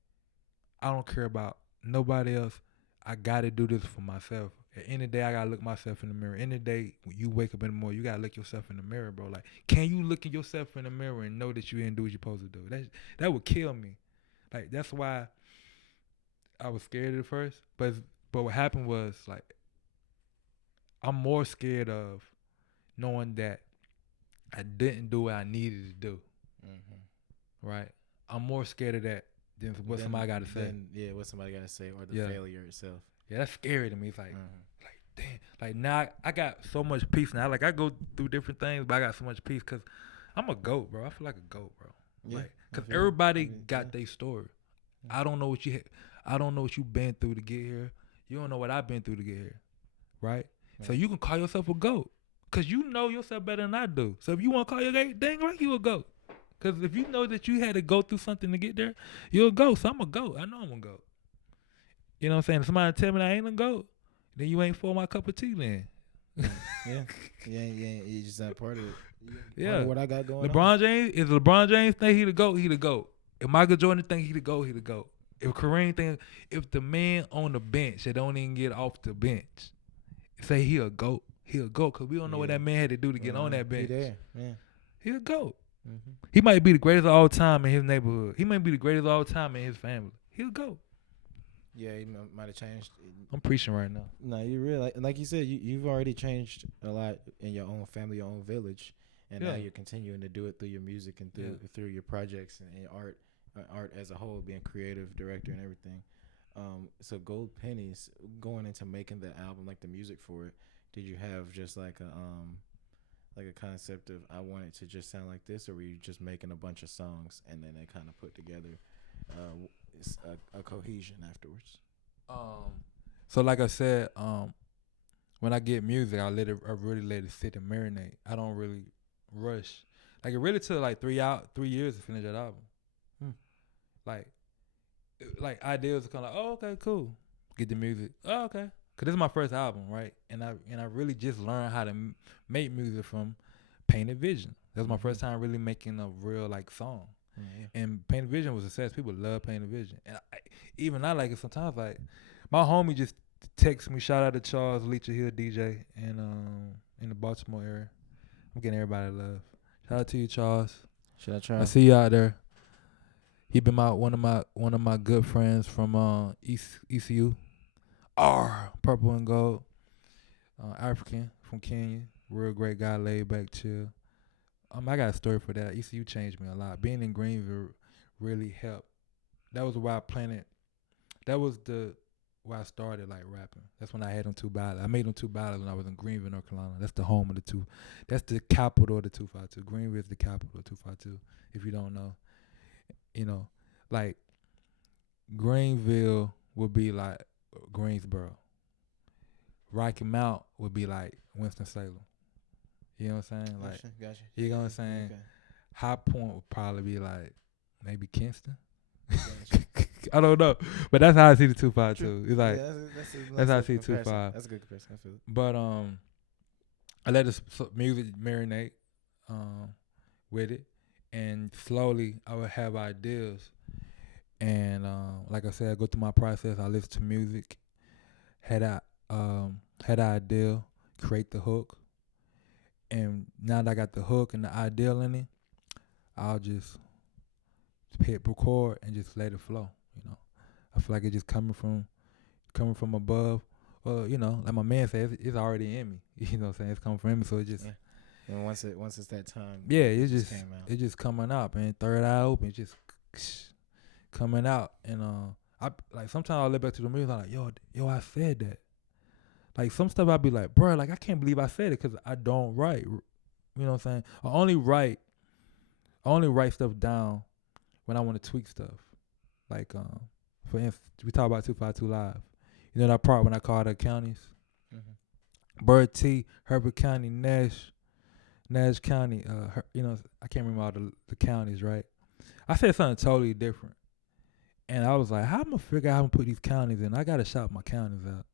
I don't care about nobody else. I gotta do this for myself. At the end of the day, I gotta look myself in the mirror. End of the day, when you wake up in the morning, you gotta look yourself in the mirror, bro. Like, can you look at yourself in the mirror and know that you didn't do what you're supposed to do? That would kill me. Like, that's why I was scared at first. But what happened was, like, I'm more scared of knowing that I didn't do what I needed to do. Mm-hmm. Right? I'm more scared of that than what somebody got to say. Yeah, what somebody got to say or the failure itself. Yeah, that's scary to me. It's like, damn. Like, now I got so much peace now. Like, I go through different things, but I got so much peace because I'm a goat, bro. I feel like a goat, bro. Yeah, like, because everybody got their story. I don't know what I don't know what you've been through to get here. You don't know what I've been through to get here, right? So you can call yourself a goat because you know yourself better than I do. So if you want to call your dang right, you a goat. Because if you know that you had to go through something to get there, you're a goat. So I'm a goat. I know I'm a goat. You know what I'm saying? If somebody tell me I ain't a goat, then you ain't for my cup of tea then. Yeah. You're just not part of it. Yeah. Part of what I got going LeBron on. James, if LeBron James think he the GOAT, he the GOAT. If Michael Jordan think he the GOAT, he the GOAT. If Kareem think, if the man on the bench that don't even get off the bench say he a GOAT, he a GOAT because we don't know what that man had to do to get on that bench. He there, yeah. He a GOAT. Mm-hmm. He might be the greatest of all time in his neighborhood. He might be the greatest of all time in his family. He a GOAT. Yeah, he might have changed. I'm preaching right now. No, you're real. Like you said, you've already changed a lot in your own family, your own village, and now you're continuing to do it through your music and through your projects and your art as a whole, being creative director and everything. So Gold Pennies, going into making the album, like the music for it, did you have just like a concept of I want it to just sound like this, or were you just making a bunch of songs and then they kind of put together a cohesion afterwards? So like I said, when I get music, I really let it sit and marinate. I don't really rush. Like, it really took like 3 years to finish that album. Like ideas are kind of like, oh, okay, cool. Get the music. Oh, okay. Cause this is my first album, right? And I really just learned how to make music from Painted Vision. That was my first time really making a real like song. Yeah. And Painted Vision was a success. People love Painted Vision, and even I like it sometimes. Like, my homie just texts me. Shout out to Charles Leacher Hill DJ and in the Baltimore area. I'm getting everybody love. Shout out to you, Charles. Should I try? I see you out there. He been one of my good friends from ECU. Purple and Gold. African from Kenya. Real great guy, laid back, chill. I got a story for that. ECU changed me a lot. Being in Greenville really helped. That was where I planted. That was where I started like rapping. That's when I had them 2 ballads. I made them 2 ballads when I was in Greenville, North Carolina. That's the home of the two. That's the capital of the 252. Greenville is the capital of 252. If you don't know, like Greenville would be like Greensboro. Rocky Mount would be like Winston-Salem. You know what I'm saying? Like, gotcha. You know what I'm saying? Okay. High Point would probably be like maybe Kinston. Gotcha. I don't know, but that's how I see the 252. It's like that's how I see 252. That's a good comparison. I feel it. But I let the music marinate with it, and slowly I would have ideas. And like I said, I go through my process. I listen to music, had an idea, create the hook. And now that I got the hook and the ideal in it, I'll just hit record and just let it flow. You know, I feel like it's just coming from above. Like my man said, it's already in me. You know what I'm saying? It's coming from me, so it just And once it's that time, yeah, came out. it's just coming out, man. Third eye open, it's just coming out. And I like sometimes I look back to the music, I'm like, yo, I said that. Like some stuff I'd be like, bro, like I can't believe I said it because I don't write. You know what I'm saying? I only write stuff down when I want to tweak stuff. Like for instance, we talk about 252 Live. You know that part when I call the counties? Mm-hmm. Bird T, Herbert County, Nash County, I can't remember all the counties, right? I said something totally different. And I was like, how am I going to figure out how I'm going to put these counties in? I got to shout my counties out.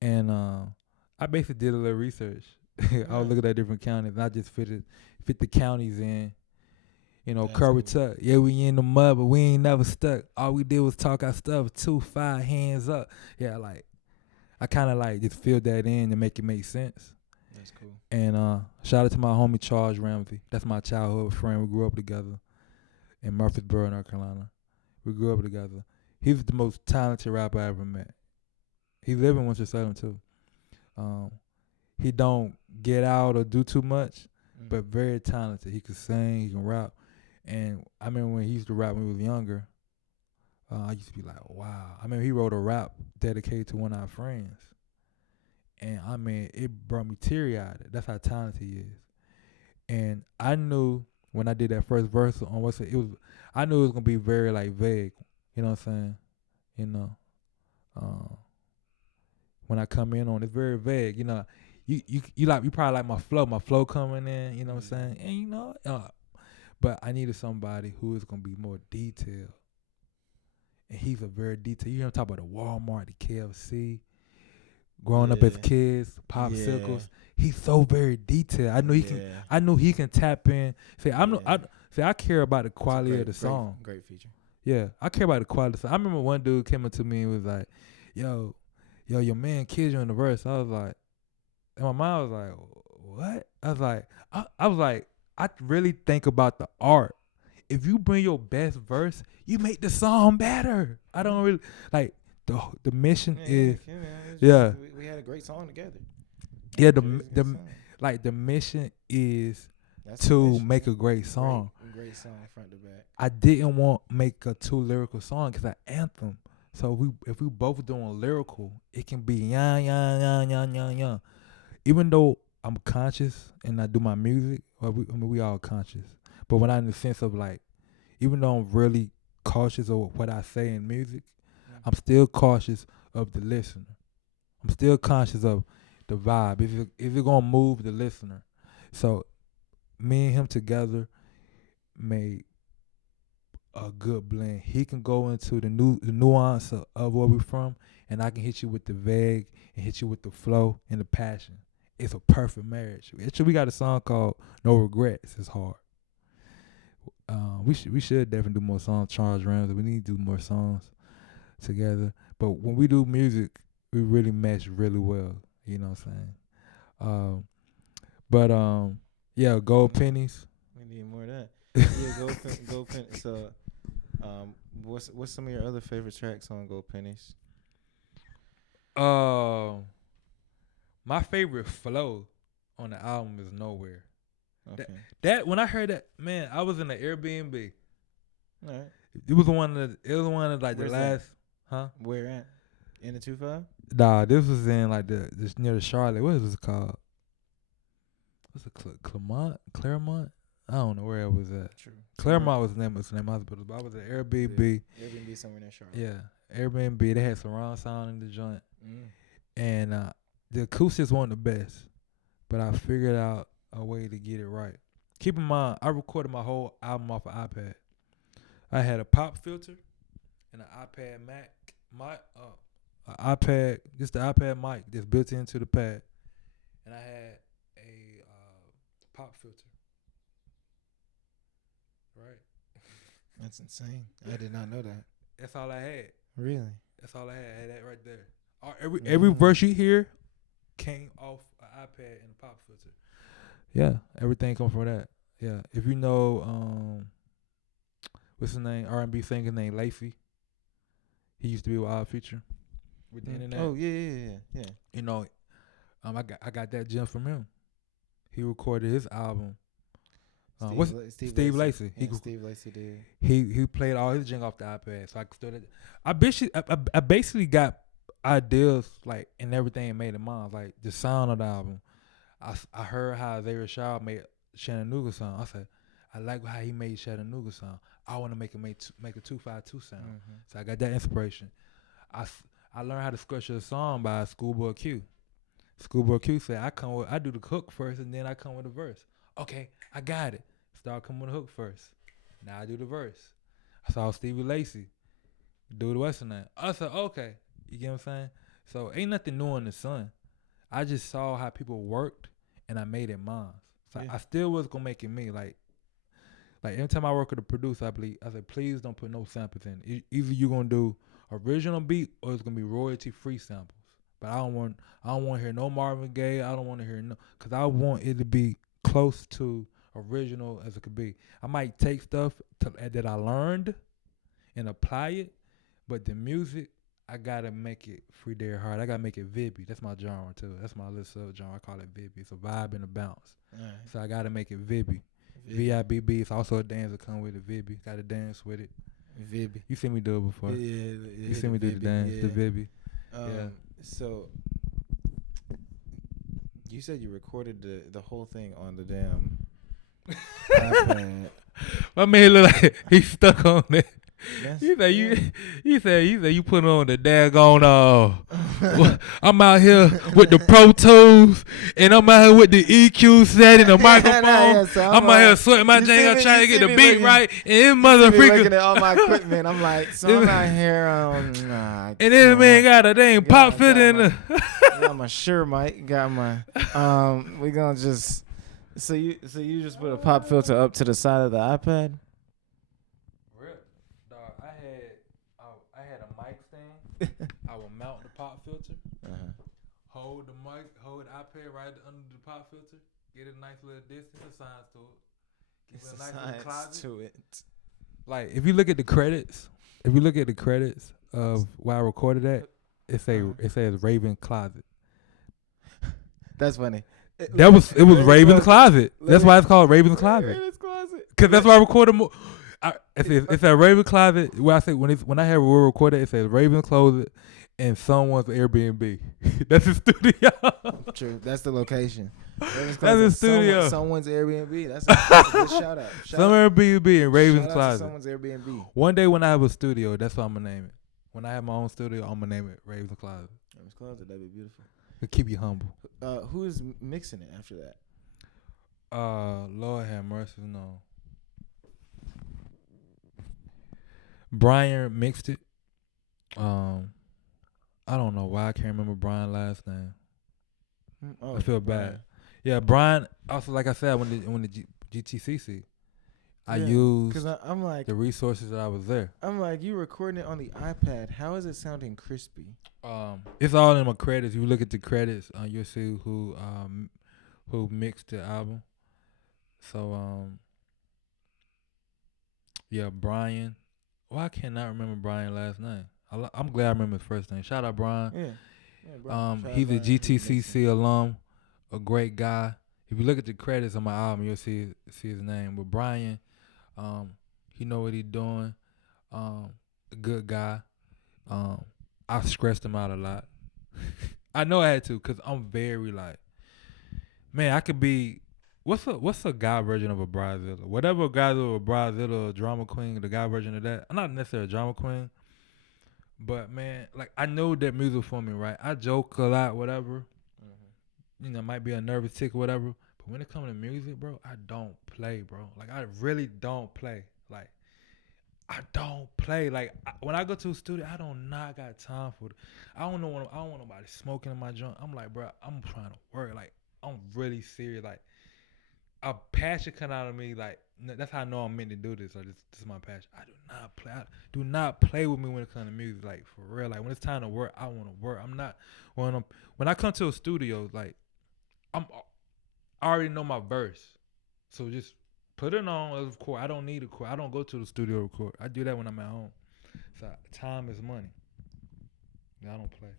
And I basically did a little research. I was looking at different counties, and I just fit the counties in. Curry Tuck. Yeah, we in the mud, but we ain't never stuck. All we did was talk our stuff. 2-5 hands up. Yeah, like I kind of like just filled that in to make it make sense. That's cool. And shout out to my homie Charles Ramsey. That's my childhood friend. We grew up together in Murfreesboro, North Carolina. We grew up together. He's the most talented rapper I ever met. He live in Winston-Salem too. He don't get out or do too much, but very talented. He can sing, he can rap. And I remember when he used to rap when he was younger, I used to be like, wow. I mean, he wrote a rap dedicated to one of our friends. And I mean, it brought me teary-eyed. That's how talented he is. And I knew when I did that first verse on I knew it was gonna be very like vague. You know what I'm saying? When I come in on, it's very vague. You probably like my flow coming in. You know what I'm saying? And but I needed somebody who is gonna be more detailed. And he's a very detailed. You hear him talk about the Walmart, the KFC, growing up as kids, popsicles. Yeah. He's so very detailed. I know he can tap in. I care about the quality of the song. Great feature. Yeah, I care about the quality of the song. I remember one dude came up to me and was like, yo, your man kills you in the verse. I was like, and my mind was like, what? I was like, I really think about the art. If you bring your best verse, you make the song better. I don't really like the mission is. We had a great song together. Yeah, the mission is to make a great song. Great song front to back. I didn't want to make a too lyrical song because I anthem. So if we both doing lyrical, it can be young. Even though I'm conscious and I do my music, we all conscious. But when I'm in the sense of like, even though I'm really cautious of what I say in music, I'm still cautious of the listener. I'm still conscious of the vibe. If it's gonna move the listener. So me and him together made a good blend. He can go into the nuance of where we're from, and I can hit you with the vague and hit you with the flow and the passion. It's a perfect marriage. Actually, we got a song called No Regrets. It's hard. We should definitely do more songs. Charles Ramsey. We need to do more songs together. But when we do music, we really mesh really well. You know what I'm saying? Yeah, Gold Pennies. We need more of that. Yeah, Gold Pennies. So, what's some of your other favorite tracks on Gold Pennies? My favorite flow on the album is Nowhere. Okay. That when I heard that, man, I was in the Airbnb. All right. It was one of like Where's the last, huh? Where at? In the 2-5? Nah, this was in like this near the Charlotte. What was it called? What's it, Claremont? I don't know where it was at. True. Claremont was the name of the hospital, but I was at Airbnb. Airbnb somewhere near Charlotte. Yeah, Airbnb. They had surround sound in the joint, and the acoustics weren't the best, but I figured out a way to get it right. Keep in mind, I recorded my whole album off an iPad. I had a pop filter and an iPad Mac, just the iPad mic that's built into the pad, and I had a pop filter. Right. That's insane. I did not know that. That's all I had. Really? That's all I had. I had that right there. Every verse you hear came off an iPad and a pop filter. Yeah, everything come from that. Yeah, if you know, what's his name? R&B singer named Lacey. He used to be with Odd Future with the internet. Oh yeah. You know, I got that gem from him. He recorded his album. Steve Lacy? Yeah, Steve Lacy did. He played all his jing off the iPad. So I started. I basically got ideas like and everything made in mind, like the sound of the album. I heard how Zay Rashad made Chattanooga sound. I said, I like how he made Chattanooga sound. I want to make a 252 sound. Mm-hmm. So I got that inspiration. I learned how to structure a song by Schoolboy Q. Schoolboy Q said, I do the hook first and then I come with the verse. Okay, I got it. Start coming with the hook first. Now I do the verse. I saw Stevie Lacy do the western name. I said, okay. You get what I'm saying? So ain't nothing new in the sun. I just saw how people worked and I made it mine. So Yeah. I still was gonna make it me. Like every time I work with a producer, I said, please don't put no samples in. Either you gonna do original beat or it's gonna be royalty free samples. But I don't want to hear no Marvin Gaye. I don't want to hear no, cause I want it to be close to original as it could be. I might take stuff that I learned and apply it, but the music I gotta make it free Derrick Hardy. I gotta make it vibby. That's my genre too. That's my little sub genre. I call it vibby. It's a vibe and a bounce. Right. So I gotta make it vibby. VIBB. It's also a dance that come with it. Vibby. Gotta dance with it. Vibby. You see me do it before. Yeah, You see me do the dance. yeah. The Vibby. Yeah. So you said you recorded the whole thing on the damn iPad. My man look like he's stuck on it. That's, He said you put on the daggone I'm out here with the Pro Tools and I'm out here with the EQ set and the microphone. So I'm out here sweating my jang trying to get the beat right and his motherfucker looking at all my equipment. I'm like, so I'm out here and this man got a dang pop filter in the got my sure mic, got my we gonna just so you just put a pop filter up to the side of the iPad? I had a mic stand. I would mount the pop filter, hold the mic, hold the iPad right under the pop filter, get a nice little distance of science to it. Give it a nice little closet to it. Like if you look at the credits, of where I recorded that, it says Raven Closet. That's funny. It was Raven's Closet. That's why it's called Raven's Closet. Raven's Closet. Cause that's why I recorded more. It's a Raven Closet. Where I say when I have a recorded, it says Raven Closet and someone's Airbnb. That's the studio. True. That's the location. That's the studio. Someone's Airbnb. That's a good shout out. Some Airbnb and Raven's Closet. Someone's Airbnb. One day when I have a studio, that's what I'm gonna name it. When I have my own studio, I'm gonna name it Raven's Closet. Raven's Closet. That'd be beautiful. It'll keep you humble. Who is mixing it after that? Lord have mercy, no. Brian mixed it. I don't know why I can't remember Brian's last name. I feel bad. Yeah, Brian. Also, like I said, when the GTCC, I used because I'm like the resources that I was there. I'm like, you recording it on the iPad. How is it sounding crispy? It's all in my credits. If you look at the credits, you'll see who mixed the album. So yeah, Brian. Why I cannot remember Brian's last name? I'm glad I remember his first name. Shout out Brian. Yeah, Brian. He's a GTCC alum, a great guy. If you look at the credits on my album, you'll see his name. But Brian, he know what he's doing. A good guy. I stressed him out a lot. I know I had to, cause I'm very like, man, I could be. What's a guy version of a Bridezilla? Whatever a guy do a Bridezilla, a drama queen, the guy version of that. I'm not necessarily a drama queen, but man, like I know that music for me, right? I joke a lot, whatever. You know, might be a nervous tick or whatever. But when it comes to music, bro, I don't play, bro. Like I really don't play. Like I don't play. Like when I go to a studio, I don't not got time for it. I don't want nobody smoking in my joint. I'm like, bro, I'm trying to work. Like I'm really serious. Like a passion come out of me. Like that's how I know I'm meant to do this. Like this is my passion. I do not play with me when it comes to music. Like for real. Like when it's time to work, I want to work. I'm not when I come to a studio. Like I already know my verse, so just put it on. Of course, I don't need a record. I don't go to the studio to record. I do that when I'm at home. So time is money. I don't play.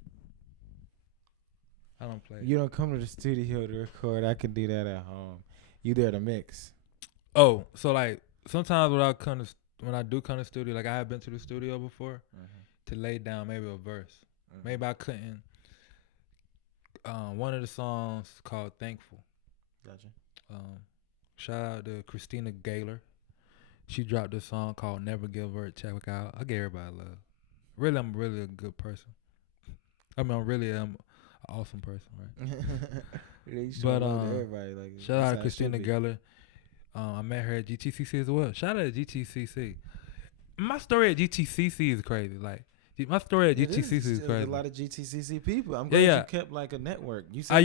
I don't play. You don't come to the studio to record. I can do that at home. You there to mix. Oh, so like sometimes when I do come to the studio, like I have been to the studio before to lay down maybe a verse. Maybe I couldn't. One of the songs called "Thankful." Gotcha. Shout out to Christina Gaylor. She dropped a song called "Never Give Her." Check out. I gave everybody love. Really, I'm really a good person. I mean, I'm really an awesome person, right? But everybody, like, shout out to Christina Geller. I met her at GTCC as well. Shout out to GTCC. My story at GTCC is crazy. Like my story at GTCC is crazy. A lot of GTCC people. I'm glad you kept like a network. You said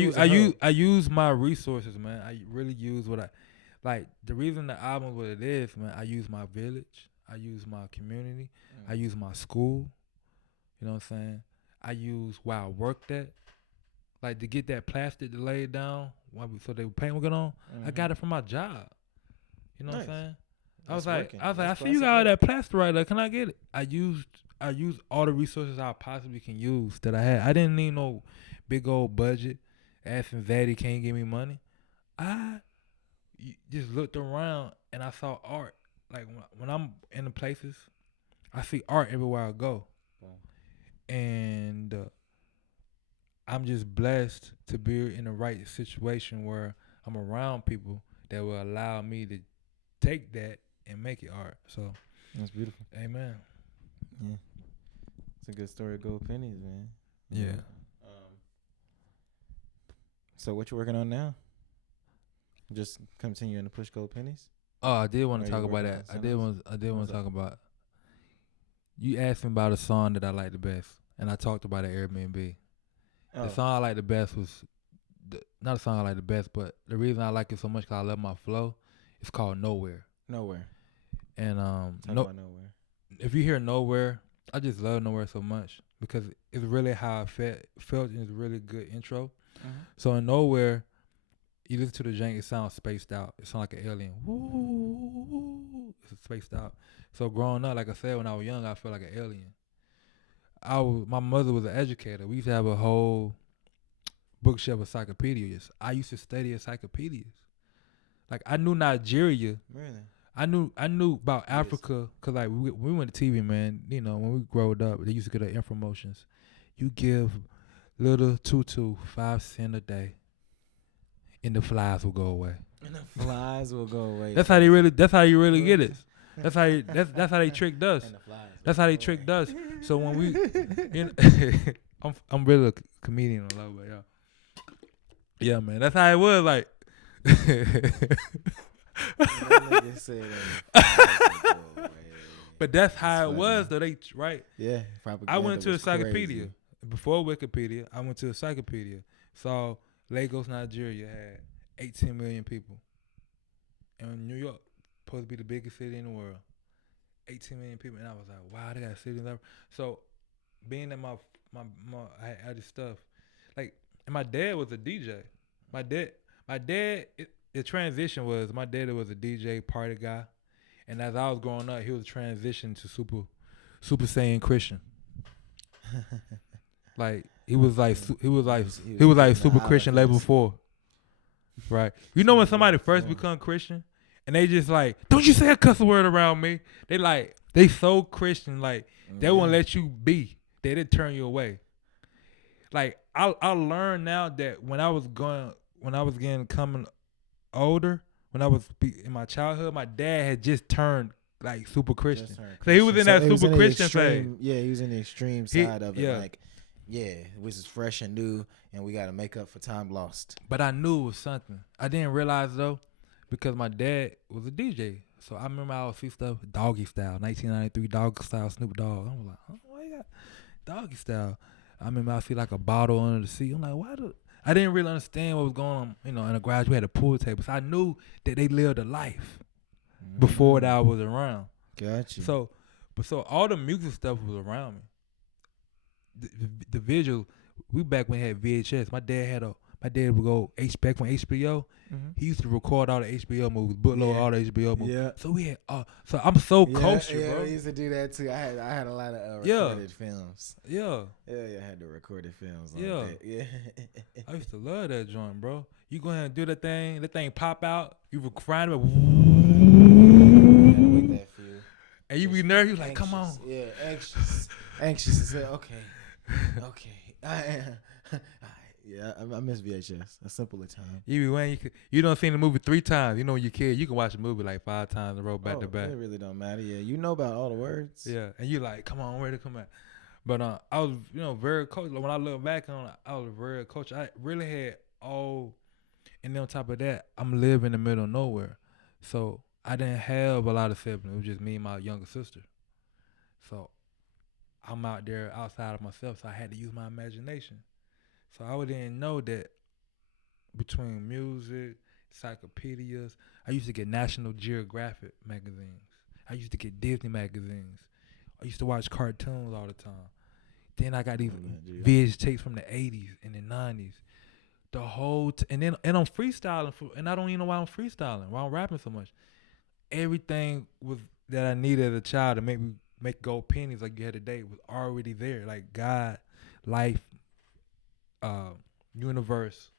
I use my resources, man. I really use what I like. The reason the album is what it is, man. I use my village. I use my community. I use my school. You know what I'm saying? I use where I worked at. Like to get that plastic to lay it down so they would paint would get on. I got it from my job. You know what I'm saying? I was like, I see you got all that plastic right there. Can I get it? I used all the resources I possibly can use that I had. I didn't need no big old budget. Asking Zaddy, can you give me money? I just looked around and I saw art. Like when I'm in the places, I see art everywhere I go. And I'm just blessed to be in the right situation where I'm around people that will allow me to take that and make it art. So that's beautiful. Amen. Yeah, it's a good story of gold pennies, man. Yeah. So what you working on now? Just continuing to push gold pennies? Oh, I did want to talk about that. I did want to talk about. You asked me about a song that I like the best, and I talked about it at Airbnb. The song I like the best was not a song I like the best, but the reason I like it so much because I love my flow. It's called Nowhere. Nowhere. And Talk about Nowhere. If you hear Nowhere, I just love Nowhere so much because it's really how I felt, and it's a really good intro. So in Nowhere, you listen to the jank, it sounds spaced out. It sounds like an alien. Woo, it's spaced out. So growing up, like I said, when I was young, I felt like an alien. My mother was an educator. We used to have a whole bookshelf of encyclopedias. I used to study encyclopedias. Like I knew Nigeria. Really? I knew about Africa because like we went to TV, man. You know, when we growed up, they used to get the infomotions. You give little Tutu 5 cents a day, and the flies will go away. And the flies will go away. That's how you really get it. That's how they tricked us. And the flies That's how they tricked us. So when we, I'm really a comedian a lot, but yeah, man. That's how it was. Like, but that's how it was, though. They right. Yeah, I went to encyclopedia before Wikipedia. I went to encyclopedia. Saw Lagos, Nigeria had 18 million people, and New York supposed to be the biggest city in the world. 18 million people, and I was like, wow, they got a city level. So, being that I had this stuff, like, and my dad was a DJ. My dad, the transition was my dad was a DJ party guy, and as I was growing up, he was transitioning to Super Saiyan Christian. Like he was like Super Christian level 4, right? You know when somebody first become Christian. And they just like, don't you say a cuss word around me. They so Christian, like they won't let you be. They didn't turn you away. Like I learned now that when I was coming older, when I was in my childhood, my dad had just turned like super Christian. So he was in that super Christian phase. Yeah, he was in the extreme side of it. Yeah. Like, yeah, which is fresh and new, and we got to make up for time lost. But I knew it was something. I didn't realize though. Because my dad was a DJ. So I remember I would see stuff Doggy Style, 1993 Doggy Style, Snoop Dogg. I was like, oh, why you got Doggy Style? I remember I see like a bottle under the seat. I'm like, I didn't really understand what was going on. You know, in the garage we had a pool table. So I knew that they lived a life before that I was around. Gotcha. So all the music stuff was around me. The visual, back when we had VHS. My dad my dad would go back from HBO. Mm-hmm. He used to record all the HBO movies, bootload Yeah. all the HBO movies. Yeah. So we had, so I'm so Yeah, kosher, yeah, bro. we used to do that too. I had a lot of Yeah. recorded films. Yeah, Yeah, I had the recorded films on Yeah. that. Yeah. I used to love that joint, bro. You go ahead and do that thing pop out, you grind it, Gotta wait that few. and you be Just nervous. You like, come on. anxious. Yeah, anxious to say, okay. Yeah, I miss VHS. A simpler time. You be when you don't see the movie 3 times. You know, when you're a kid, you can watch a movie like 5 times in a row back to back. It really don't matter. Yeah, you know about all the words. Yeah, and you like, come on, I'm ready to come back. But I was, very coach. When I look back on it, I was very coach. I really had all, and then on top of that, I'm living in the middle of nowhere, so I didn't have a lot of siblings. It was just me and my younger sister. So I'm out there outside of myself, so I had to use my imagination. So I didn't know that between music, encyclopedias, I used to get National Geographic magazines. I used to get Disney magazines. I used to watch cartoons all the time. Then I got these VH tapes from the 80s and the 90s. The whole and I'm freestyling and I don't even know why I'm freestyling, why I'm rapping so much. Everything was that I needed as a child to make gold pennies like you had today was already there. Like God, life, universe,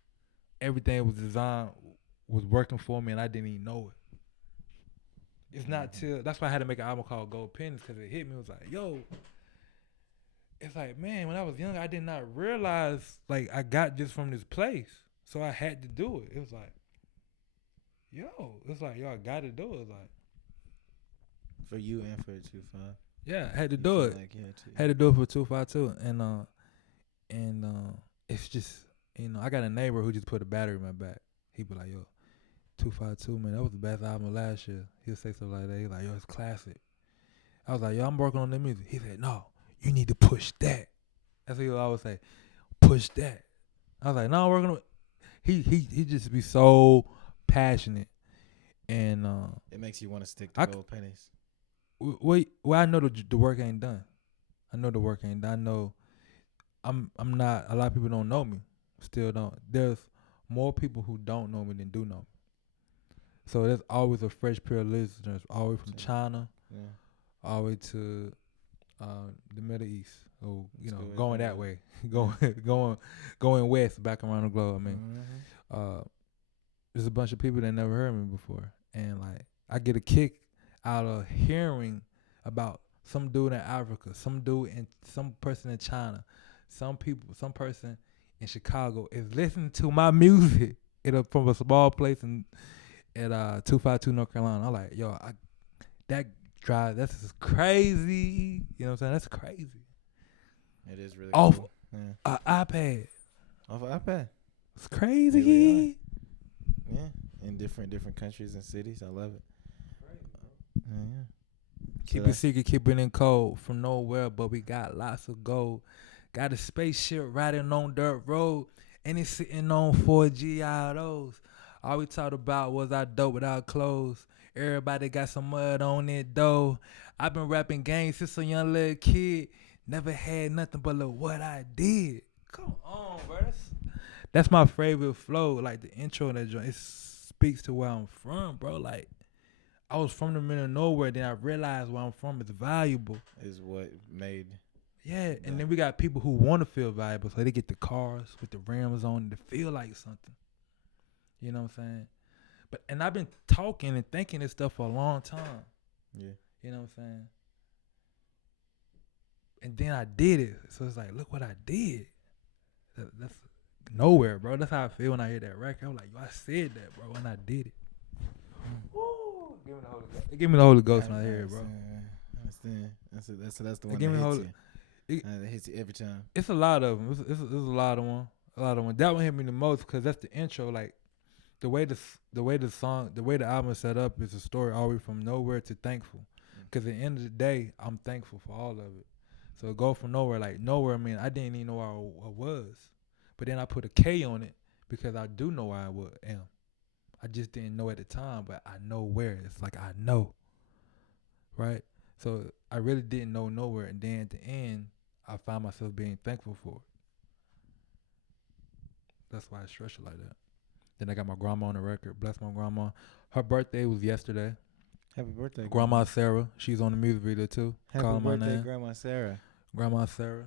everything was designed, was working for me, and I didn't even know it. It's not till that's why I had to make an album called Gold Pennies, because it hit me. It was like, yo, it's like, man, when I was young, I did not realize like I got this from this place, so I had to do it. It was like, yo, I got to do it. It's like for you and for 2-5. Yeah, I had to do it. Like had to do it for 252, and it's just I got a neighbor who just put a battery in my back. He be like, yo, 252, man, that was the best album last year. He'll say something like that. He's like, yo, it's classic. I was like, yo, I'm working on the music. He said, no, you need to push that. That's what he would always say, push that. I was like, no, I'm working on. He just be so passionate, and it makes you want to stick to gold pennies. Well, I know the work ain't done. I know the work ain't done. I know I'm not. A lot of people don't know me. Still don't. There's more people who don't know me than do know me. So there's always a fresh pair of listeners, all the way from China, all the way to the Middle East. Or going that way, going west, back around the globe. I mean, there's a bunch of people that never heard me before, and like I get a kick out of hearing about some dude in Africa, some person in China, some person in Chicago is listening to my music from a small place at 252 North Carolina. I'm like, yo, that drive, that's just crazy. You know what I'm saying? That's crazy. It is really off cool. an iPad. Off an iPad. It's crazy. Yeah, in different countries and cities. I love it. Yeah. Keep it secret, keep it in code from nowhere, but we got lots of gold. Got a spaceship riding on dirt road, and it's sitting on 4G autos. All we talked about was our dope without clothes. Everybody got some mud on it though. I've been rapping gang since a young little kid. Never had nothing but look what I did. Come on, bro. That's my favorite flow. Like the intro of that joint, it speaks to where I'm from, bro. Like I was from the middle of nowhere, then I realized where I'm from is valuable. Is what made. Yeah, and then we got people who want to feel valuable, so they get the cars with the rims on to feel like something. You know what I'm saying? And I've been talking and thinking this stuff for a long time. Yeah. You know what I'm saying? And then I did it. So it's like, look what I did. That's nowhere, bro. That's how I feel when I hear that record. I'm like, yo, I said that, bro, when I did it. Woo! Give me the Holy Ghost. Give me the Holy Ghost when I hear it, bro. I understand. That's the one give that me hits Holy. It hits you every time. It's a lot of them. It's a lot of one. A lot of one. That one hit me the most because that's the intro. Like the way the album is set up is a story all the way from nowhere to thankful. Because at the end of the day, I'm thankful for all of it. So go from nowhere, like nowhere. I mean, I didn't even know where I was, but then I put a K on it because I do know where I am. I just didn't know at the time, but I know where. It's like I know, right? So I really didn't know nowhere, and then at the end, I found myself being thankful for it. That's why I stretch it like that. Then I got my grandma on the record. Bless my grandma. Her birthday was yesterday. Happy birthday, Grandma Sarah. She's on the music video too. Happy Calling my birthday, name. Grandma Sarah. Grandma Sarah.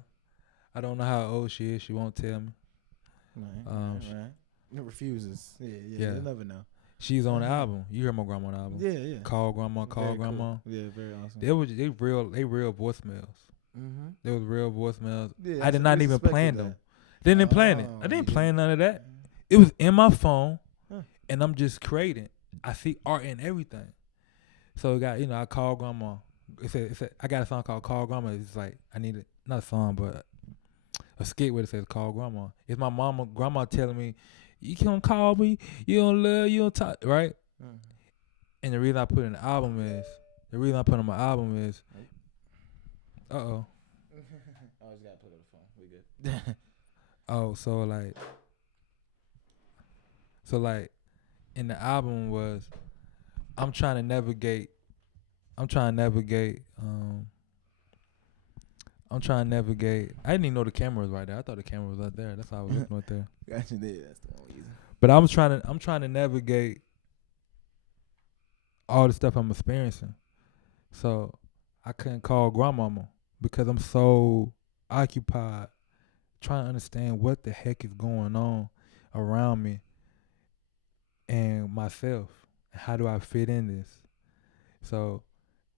I don't know how old she is. She won't tell me. Right. It refuses. Yeah. You'll never know. She's on the album. You heard my grandma on the album. Yeah. Call Grandma, Call Very Grandma. Cool. Yeah, very awesome. They real voicemails. Mm-hmm. They was real voicemails. Yeah, I did not even plan them. Didn't plan it. I you didn't plan none of that. It was in my phone, and I'm just creating. I see art in everything. So it got, I call Grandma. I got a song called Call Grandma. It's like I need it, not a song, but a skit where it says Call Grandma. It's my grandma telling me, you can't call me, you don't love, you don't talk, right? Mm-hmm. And the reason I put on my album is, I always gotta put up the phone. We good. Oh, so in the album was, I'm trying to navigate. I didn't even know the camera was right there. I thought the camera was right there. That's how I was looking right there. Gotcha, that's the one we using. But I'm trying to navigate all the stuff I'm experiencing. So I couldn't call grandmama because I'm so occupied trying to understand what the heck is going on around me and myself. How do I fit in this? So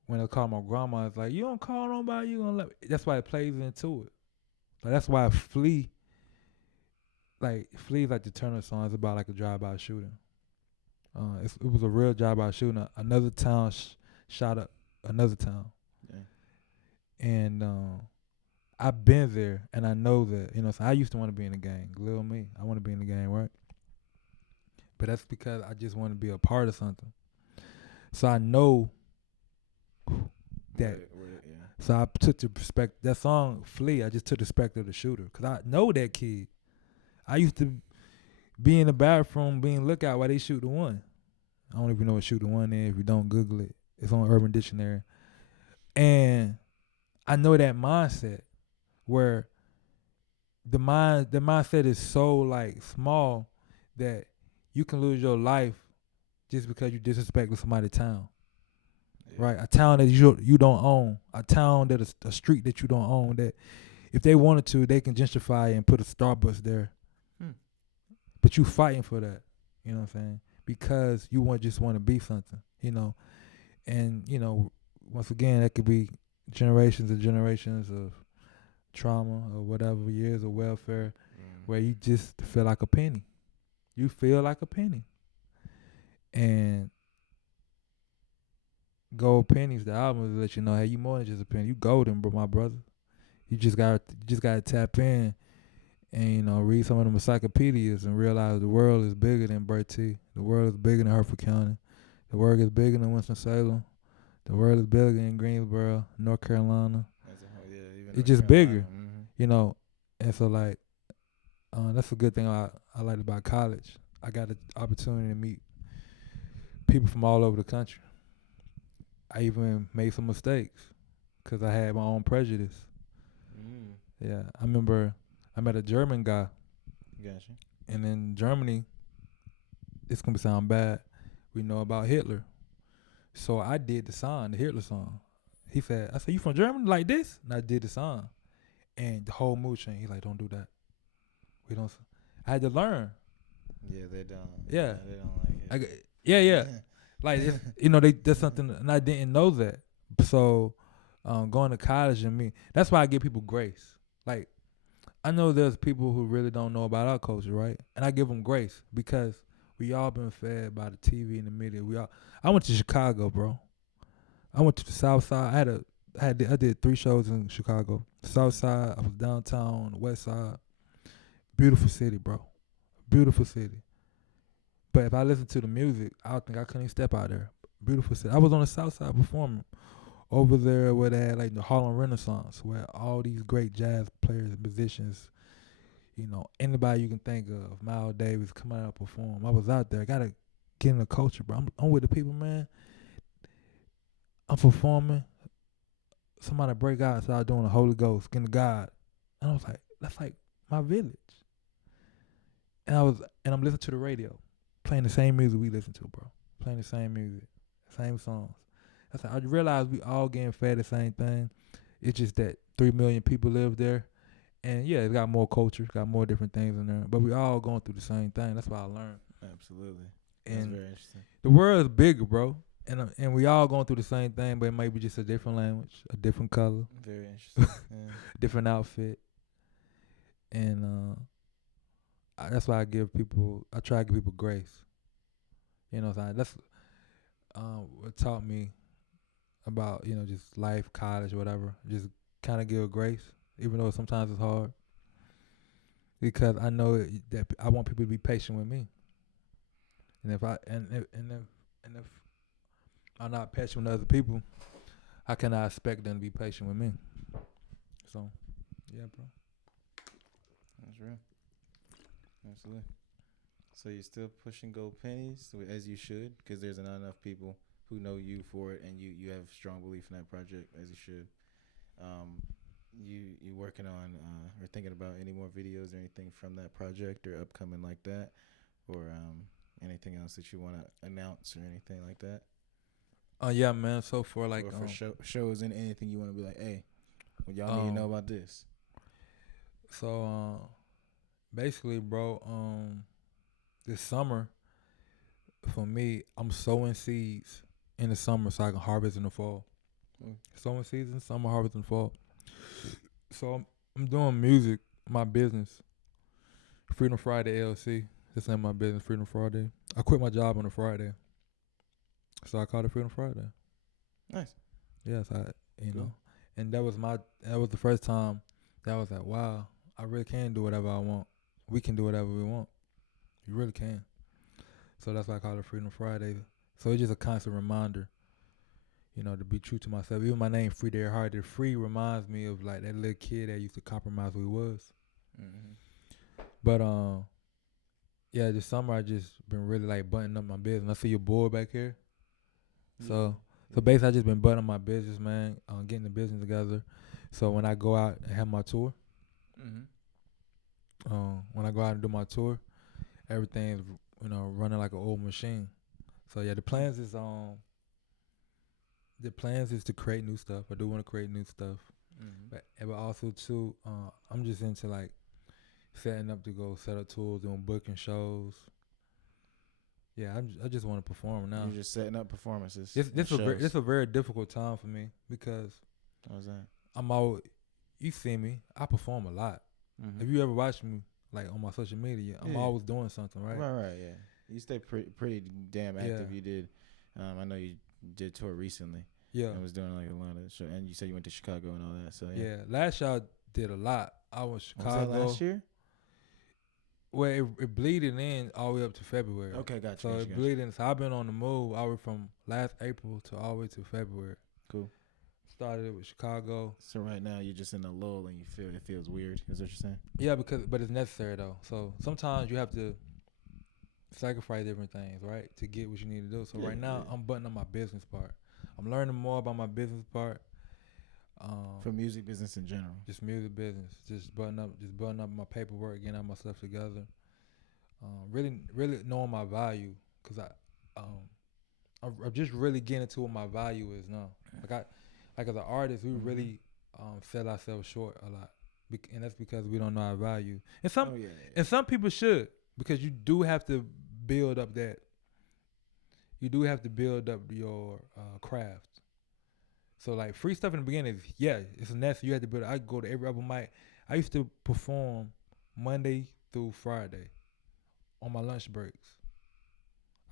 when I call my grandma, it's like, you don't call nobody, you gonna let me. That's why it plays into it. Like that's why Flea's like the Turner song. It's about like a drive-by shooting. It was a real drive-by shooting. Another town shot up another town. Yeah. And I've been there, and I know that, so I used to want to be in the gang. Little me, I want to be in the gang, right? But that's because I just want to be a part of something. So I know that. So I took the perspective. That song, Flea, I just took the perspective of the shooter. Because I know that kid. I used to be in the bathroom being lookout while they shoot the one. I don't even know what shoot the one is. If you don't Google it, it's on Urban Dictionary. And I know that mindset where the mindset is so like small that you can lose your life just because you disrespect somebody's town. Yeah. Right? A town that you don't own. A town that is a street that you don't own, that if they wanted to, they can gentrify and put a Starbucks there. But you fighting for that. You know what I'm saying? Because you just want to be something, And, once again, that could be generations and generations of trauma or whatever, years of welfare, where you just feel like a penny. You feel like a penny. And Gold Pennies, the album, is let you know, hey, you more than just a penny. You golden, bro, my brother. You just gotta tap in and read some of them encyclopedias and realize the world is bigger than Bertie. The world is bigger than Hertford County. The world is bigger than Winston-Salem. The world is bigger than Greensboro, North Carolina. It's just bigger, And so that's a good thing I liked about college. I got the opportunity to meet people from all over the country. I even made some mistakes because I had my own prejudice. Yeah, I remember I met a German guy. Gotcha. And in Germany, it's going to sound bad, we know about Hitler. So I did the Hitler song. I said, you from Germany like this? And I did the song. And the whole mood changed. He's like, don't do that. We don't. I had to learn. Yeah, they don't. Yeah. They don't like it. Yeah. Like, that's something, and I didn't know that. So going to college that's why I give people grace. Like, I know there's people who really don't know about our culture, right? And I give them grace because we all been fed by the TV and the media. I went to Chicago, bro. I went to the South Side. I did 3 shows in Chicago. South Side, I was downtown, West Side. Beautiful city, bro. Beautiful city. But if I listen to the music, I think I couldn't even step out there. Beautiful city. I was on the South Side performing over there where they had like the Harlem Renaissance, where all these great jazz players, musicians, anybody you can think of, Miles Davis, come out and perform. I was out there. I gotta get in the culture, bro. I'm with the people, man. I'm performing. Somebody break out, start doing the Holy Ghost, getting to God. And I was like, that's like my village. and I'm listening to the radio, playing the same music we listen to, bro. Playing the same music, same songs. I realized we all getting fed the same thing. It's just that 3 million people live there, and yeah, it's got more culture, got more different things in there. But we all going through the same thing. That's what I learned. Absolutely. That's And very interesting. the world is bigger, bro. And we all going through the same thing, but it might be just a different language, a different color, Very interesting. Yeah. different outfit. And that's why I try to give people grace. You know what I'm saying? That's what taught me about, just life, college, whatever. Just kind of give grace, even though sometimes it's hard. Because I know that I want people to be patient with me. And if I'm not patient with other people, how can I expect them to be patient with me? So, yeah, bro. That's real. Absolutely. So you're still pushing gold pennies as you should, because there's not enough people who know you for it, and you have strong belief in that project as you should. You working on or thinking about any more videos or anything from that project or upcoming like that, or anything else that you want to announce or anything like that? Yeah, man. So for like or for shows and anything you want to be like, hey, well, y'all need to know about this. So basically, bro, this summer for me, I'm sowing seeds in the summer so I can harvest in the fall. Sowing seeds in summer, harvest in the fall. So I'm doing music, my business, Freedom Friday LLC. This ain't my business, Freedom Friday. I quit my job on a Friday, so I called it Freedom Friday. Nice. Yes, know, and that was the first time that I was like, wow, I really can do whatever I want. We can do whatever we want. You really can. So that's why I call it Freedom Friday. So it's just a constant reminder, to be true to myself. Even my name, Free Derrick Hardy, free reminds me of like that little kid that used to compromise who he was. Mm-hmm. But yeah, this summer I just been really like buttoning up my business. I see your board back here. So basically I just been buttoning my business, man, getting the business together. So when I go out and have my tour, when I go out and do my tour, everything's running like an old machine. So yeah, the plans is to create new stuff. I do want to create new stuff, but also too, I'm just into like setting up to go set up tours, doing booking shows. Yeah, I just want to perform now. You're just setting up performances. It's a very difficult time for me because how's that? I'm always, you see me, I perform a lot. If you ever watch me like on my social media, I'm always doing something, right? Right, yeah. You stay pretty damn active. Yeah. You did. I know you did tour recently. Yeah. I was doing like a lot of show, and you said you went to Chicago and all that. So yeah. Last year I did a lot. I was Chicago. Was that last year? Well, it bleeded in all the way up to February. Okay, gotcha. So it bleeding. So I've been on the move all the way from last April to all the way to February. Cool. Started it with Chicago. So right now you're just in a lull and it feels weird. Is what you're saying? Yeah, but it's necessary though. So sometimes you have to sacrifice different things, right, to get what you need to do. So right now I'm buttoning up my business part. I'm learning more about my business part. For music business in general. Just music business. Just button up my paperwork, getting all my stuff together. Really knowing my value, because I'm just really getting into what my value is now. Like as an artist, we really sell ourselves short a lot, and that's because we don't know our value. And some people should, because you do have to build up that. You do have to build up your craft. So like free stuff in the beginning, it's necessary. You have to build. I go to every open mic. I used to perform Monday through Friday on my lunch breaks.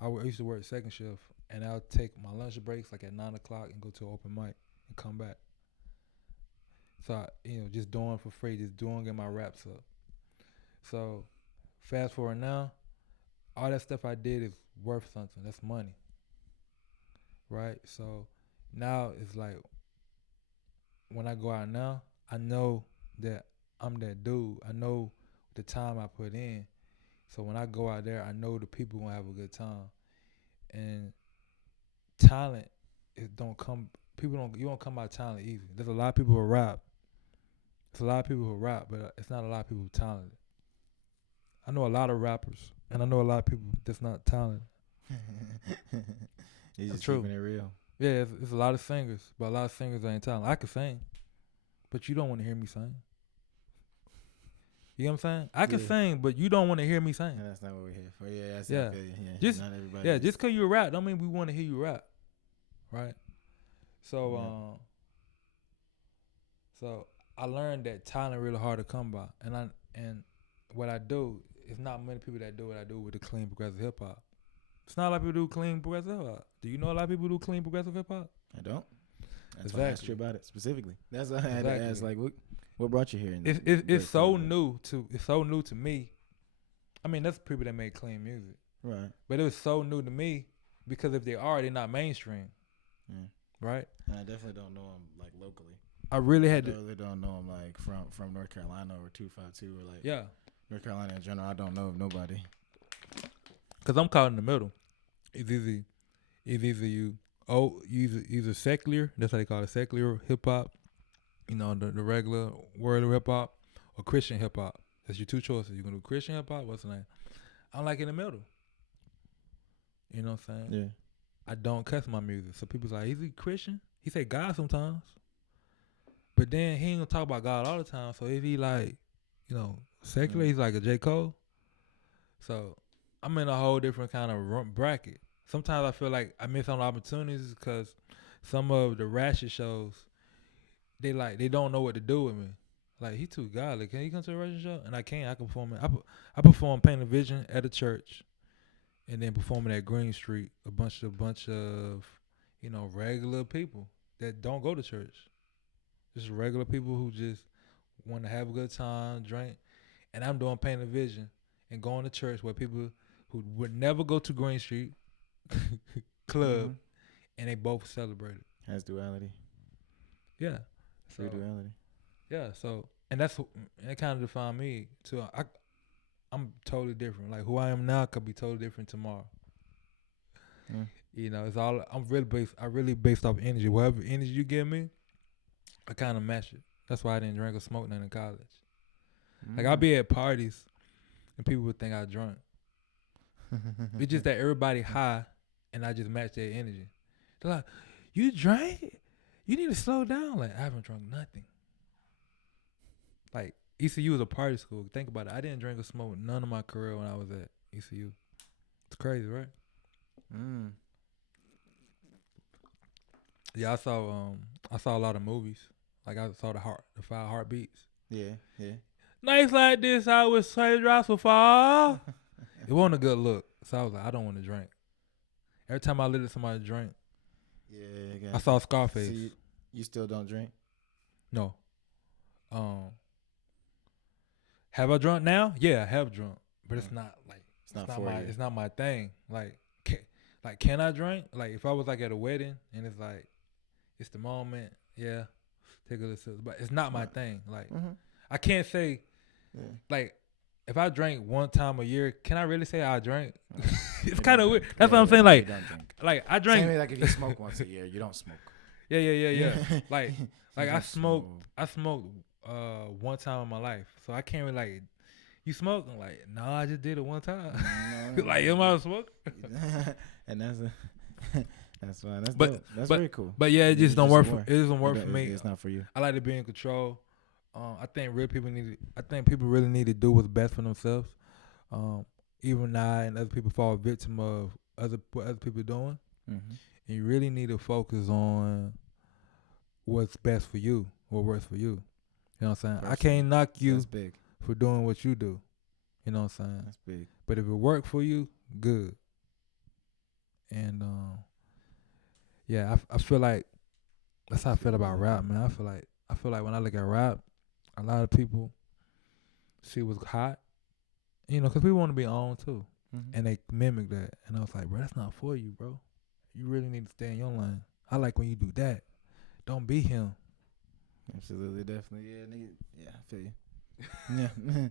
I used to work second shift, and I'll take my lunch breaks like at 9:00 and go to an open mic and come back. So just doing for free, just getting my raps up. So fast forward now, all that stuff I did is worth something. That's money, right? So now it's like when I go out now, I know that I'm that dude. I know the time I put in. So when I go out there, I know the people gonna have a good time. And talent, you don't come out talent easy. There's a lot of people who rap. There's a lot of people who rap, but it's not a lot of people who are talented. I know a lot of rappers, and I know a lot of people that's not talented. He's That's just true. keeping it real. Yeah, it's a lot of singers, but a lot of singers ain't talented. I can sing, but you don't want to hear me sing. You know what I'm saying? I can Yeah. sing, but you don't want to hear me sing. And that's not what we're here for. Yeah, that's Yeah. okay. Yeah, Just not everybody. yeah, is- just cause you rap, don't mean we want to hear you rap, right? So Yeah. so I learned that talent really hard to come by, and what I do is not many people that do what I do with the clean progressive hip hop. It's not a lot of people do clean progressive hip hop. Do you know a lot of people do clean progressive hip hop? I don't. That's why I asked you about it specifically. That's why I had to ask. Like, what brought you here? And It's so new to me. I mean, that's people that make clean music, right. but it was so new to me because if they are, they're not mainstream, Yeah. right? And I definitely don't know him like locally. I really had I to, really don't know him like from North Carolina or 252 or like yeah, North Carolina in general. I don't know of nobody. because I'm caught in the middle. It's either you either secular, that's how they call it, secular hip hop, you know, the regular word of hip hop, or Christian hip hop. That's your two choices. You gonna do Christian hip hop, what's the name? I'm like in the middle. You know what I'm saying? Yeah. I don't cuss my music. So people's like, is he Christian? He say God sometimes. But then he ain't gonna talk about God all the time. So if he like, you know, secular, he's like a J. Cole. So I'm in a whole different kind of bracket. Sometimes I feel like I miss on opportunities because some of the ratchet shows, they don't know what to do with me. Like, he too godly. Can he come to a ratchet show? And I can't. I can perform it. I perform Paint a Vision at a church, and then performing at Green Street. A bunch of, you know, regular people that don't go to church. Just regular people who just want to have a good time, drink. And I'm doing Paint a Vision and going to church where people who would never go to Green Street club, and they both celebrated. Has duality. Yeah. True duality. Yeah, so and that kind of defined me too. I'm totally different. Like, who I am now could be totally different tomorrow. You know, it's all I really based off energy. Whatever energy you give me, I kind of match it. That's why I didn't drink or smoke nothing in college. Like, I'll be at parties and people would think I drunk. It's just that everybody high and I just match their energy. They're like, you drank? You need to slow down. Like, I haven't drunk nothing. Like, ECU was a party school. Think about it. I didn't drink or smoke none of my career when I was at ECU. It's crazy, right? Yeah, I saw a lot of movies. Like, I saw the 5 Heartbeats. Yeah. Nights like this, I would say drops will fall. It wasn't a good look. So I was like, I don't want to drink. Every time I looked at somebody drink, Yeah. I saw Scarface. So you still don't drink? No. Have I drunk now? Yeah, I have drunk, but it's not like it's not my thing. Like, can I drink? Like, if I was like at a wedding and it's like it's the moment, yeah, take a little sip. But it's not my thing. Like, I can't say like if I drink one time a year, can I really say I drank? It's kind of weird. That's what I'm saying. Like I drank. Same way, like if you smoke once a year, you don't smoke. Yeah. like I smoked one time in my life, so I can't really like. You smoke? I'm like, no, I just did it one time. No. Like, am I a smoker? And that's fine. That's but dope. That's very cool. But yeah, it just don't work. It doesn't work for me. It's not for you. I like to be in control. I think people really need to do what's best for themselves. Even I and other people fall victim of what other people doing. And you really need to focus on what's best for you, what works for you. You know what I'm saying? I can't knock you for doing what you do. You know what I'm saying? That's big. But if it worked for you, good. And yeah, I feel like that's how I feel about rap, man. I feel like when I look at rap, a lot of people see what's hot, you know, because people want to be on too, and they mimic that. And I was like, bro, that's not for you, bro. You really need to stay in your lane. I like when you do that. Don't be him. Absolutely, definitely, yeah, I feel you. Yeah.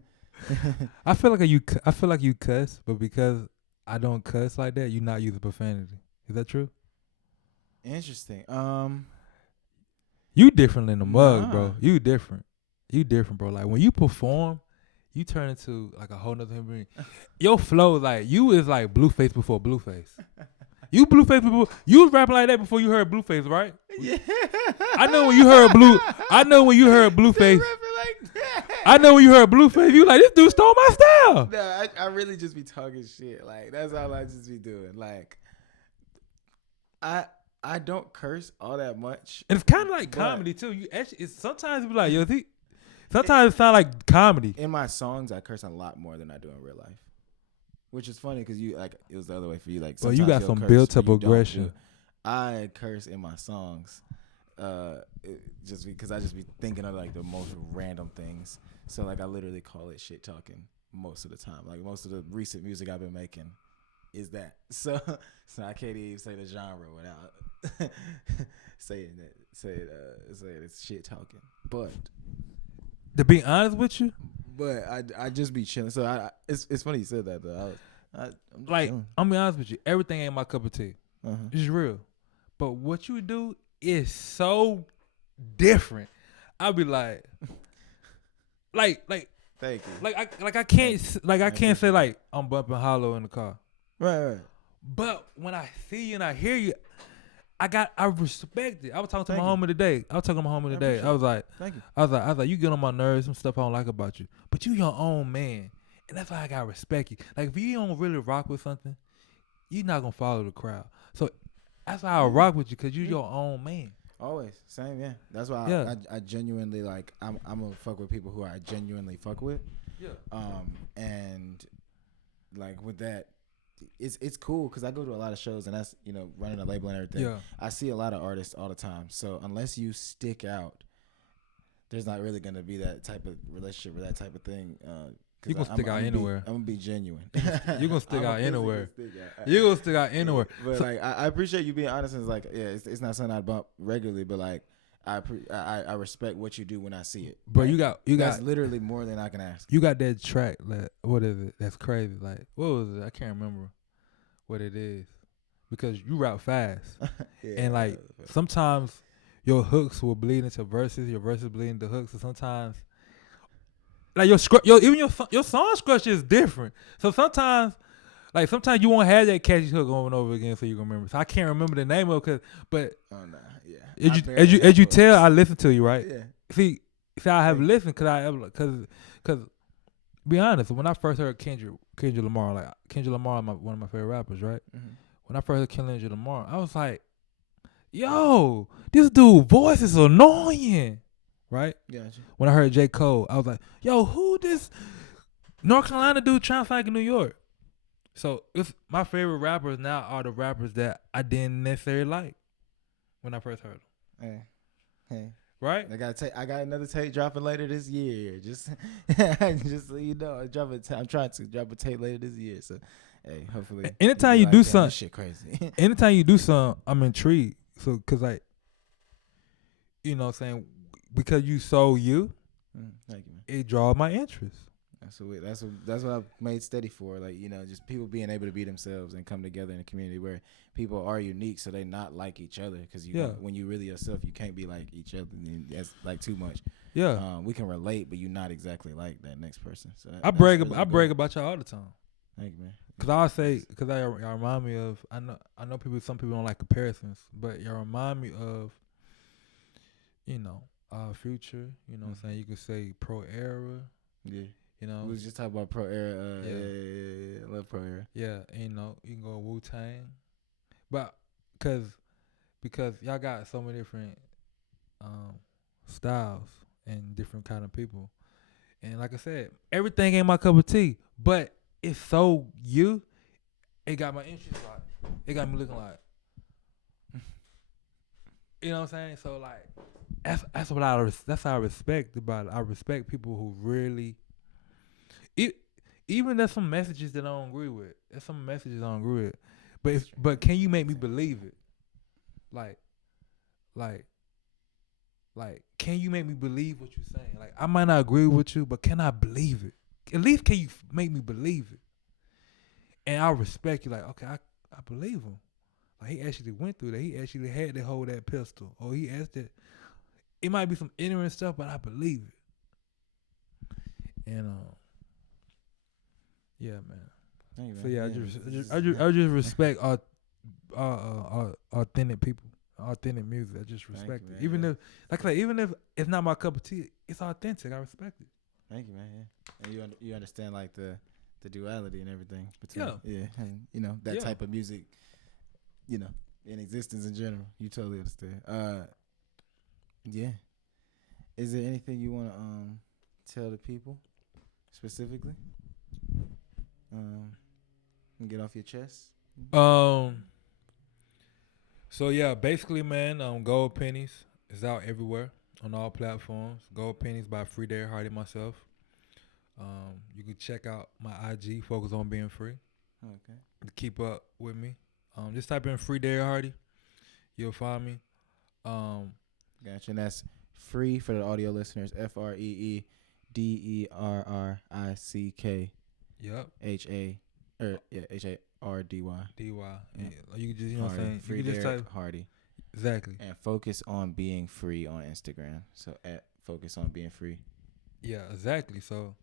I feel like you cuss, but because I don't cuss like that, you not using profanity. Is that true? Interesting. You different than the mug, bro. You different, bro. Like, when you perform, you turn into like a whole nother human being. Your flow, like you is like Blueface before Blueface. You Blueface before you was rapping like that before you heard Blueface, right? Yeah. I know when you heard I know when you heard Blueface. Like that. I know when you heard Blueface, you like this dude stole my style. No, I really just be talking shit. Like that's all I just be doing. Like I don't curse all that much. And it's kind of like comedy too. You actually, it's sometimes it be like, yo, sometimes it sound like comedy. In my songs, I curse a lot more than I do in real life, which is funny because you like it was the other way for you. Like, Well, you got you'll some curse, built-up you don't aggression. do it. I curse in my songs, just because I just be thinking of like the most random things. So like I literally call it shit talking most of the time. Like most of the recent music I've been making is that. So I can't even say the genre without saying it's shit talking. But To be honest with you, I just be chilling. So it's funny you said that though. I'm just like chilling. I'm be honest with you, everything ain't my cup of tea. Uh-huh. It's real, but what you do is so different. I'll be like Thank you. I can't say like I'm bumping hollow in the car. Right. But when I see you and I hear you, I respect it. I was talking to Thank my you. homie today. appreciate I was like, Thank you. I was like, you get on my nerves, some stuff I don't like about you. But you your own man. And that's why I gotta respect you. Like if you don't really rock with something, you're not gonna follow the crowd. So that's why I rock with you, cause you your own man. Always same, yeah. That's why Yeah. I genuinely like. I'm gonna fuck with people who I genuinely fuck with. Yeah. And like with that, it's cool because I go to a lot of shows and that's running a label and everything. Yeah. I see a lot of artists all the time. So unless you stick out, there's not really gonna be that type of relationship or that type of thing. You gonna stick out anywhere. I'm gonna be genuine. You gonna stick out anywhere. You You gonna stick out anywhere. But So- like, I appreciate you being honest. And it's like, yeah, it's not something I bump regularly, but like, I respect what you do when I see it. Bro, Like, you that's got literally more than I can ask. you got that track. Like, what is it? That's crazy. Like, what was it? I can't remember what it is because you rap fast. Yeah, And like sometimes your hooks will bleed into verses, your verses bleed into hooks, and sometimes like your song structure is different. So sometimes you won't have that catchy hook over and over again, so you can remember. So I can't remember the name of it, but oh nah, yeah. as you tell, I listen to you, right? Yeah. See, I have listened because be honest, when I first heard Kendrick Lamar, like Kendrick Lamar, one of my favorite rappers, right? Mm-hmm. When I first heard Kendrick Lamar, I was like, yo, this dude voice is annoying, right? Gotcha. When I heard J. Cole, I was like, yo, who this North Carolina dude trying to fight in New York? So it's my favorite rappers now are the rappers that I didn't necessarily like when I first heard them. Hey. Right? I got another tape dropping later this year. Just so you know, I'm trying to drop a tape later this year. So, hey, hopefully. Anytime you like, do damn, something, this shit crazy. anytime you do something, I'm intrigued. So, cause like, you know, what I'm saying because you so you, Thank you, man. it draws my interest. That's what I've made steady for. Like, just people being able to be themselves and come together in a community where people are unique, so they not like each other. Because when you really yourself, you can't be like each other. That's like too much. Yeah. We can relate, but you're not exactly like that next person. So I brag about y'all all the time. Thank you, man. Cause I say, y'all remind me of. I know some people don't like comparisons, but y'all remind me of. Future. You know what I'm saying? You could say Pro Era. Yeah. We was just talking about Pro Era. Yeah. I love Pro Era. Yeah, you can go Wu-Tang. But because y'all got so many different styles and different kind of people. And like I said, everything ain't my cup of tea, but it's so you. It got my interest like. It got me looking like. You know what I'm saying? So like that's how I respect about it. I respect people who really even there's some messages that I don't agree with. There's some messages I don't agree with. But can you make me believe it? Like, can you make me believe what you're saying? Like, I might not agree with you, but can I believe it? At least can you make me believe it? And I respect you. Like, okay, I believe him. Like, he actually went through that. He actually had to hold that pistol. Or he asked that. It might be some ignorant stuff, but I believe it. And Yeah, man. Thank you, So man. yeah, Yeah. I just respect authentic people, authentic music. I just Thank respect you, it. man. Even Yeah. if, like I say, even if it's not my cup of tea, it's authentic. I respect it. Thank you, man. Yeah. And you understand like the duality and everything between Yeah, and you know that yeah. type of music, you know, in existence in general. You totally understand. Yeah. Is there anything you want to tell the people specifically? And get off your chest. Um. So yeah, basically, man. Gold Pennies is out everywhere on all platforms. Gold Pennies by Free Derrick Hardy myself. You can check out my IG, Focus on Being Free, Okay. to keep up with me. Just type in Free Derrick Hardy, you'll find me. Um, Gotcha. And that's free for the audio listeners. FREEDERRICK yep, HARDY. DY. Yep. And you can just, you know what I'm Hardy. saying? You Free can just Derrick type Hardy. exactly. And focus on being free on Instagram. So at focus on being free. Yeah, exactly. So,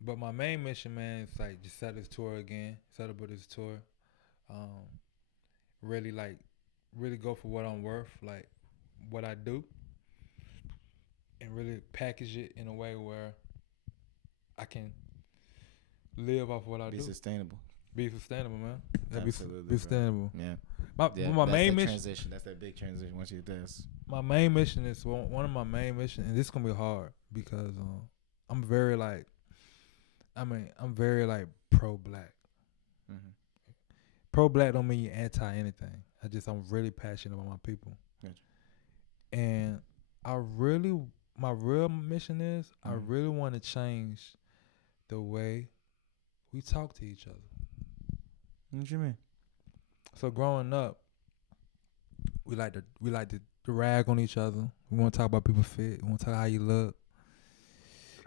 but my main mission, man, is like just set this tour again, set up with this tour. Um, really really go for what I'm worth, like what I do, and really package it in a way where I can live off what I Be do. sustainable. Be sustainable, man. Yeah, Absolutely. be sustainable. Yeah. My Yeah. my That's main that mission. transition. That's that big transition once you do this. My main mission is one of my main missions, and this is gonna be hard because I'm very like, I'm very like pro black. Mm-hmm. Pro black don't mean you're anti anything. I'm really passionate about my people, Gotcha. and my real mission is I really want to change the way we talk to each other. What you mean? So growing up, we like to rag on each other. We want to talk about people's fit. We want to talk how you look.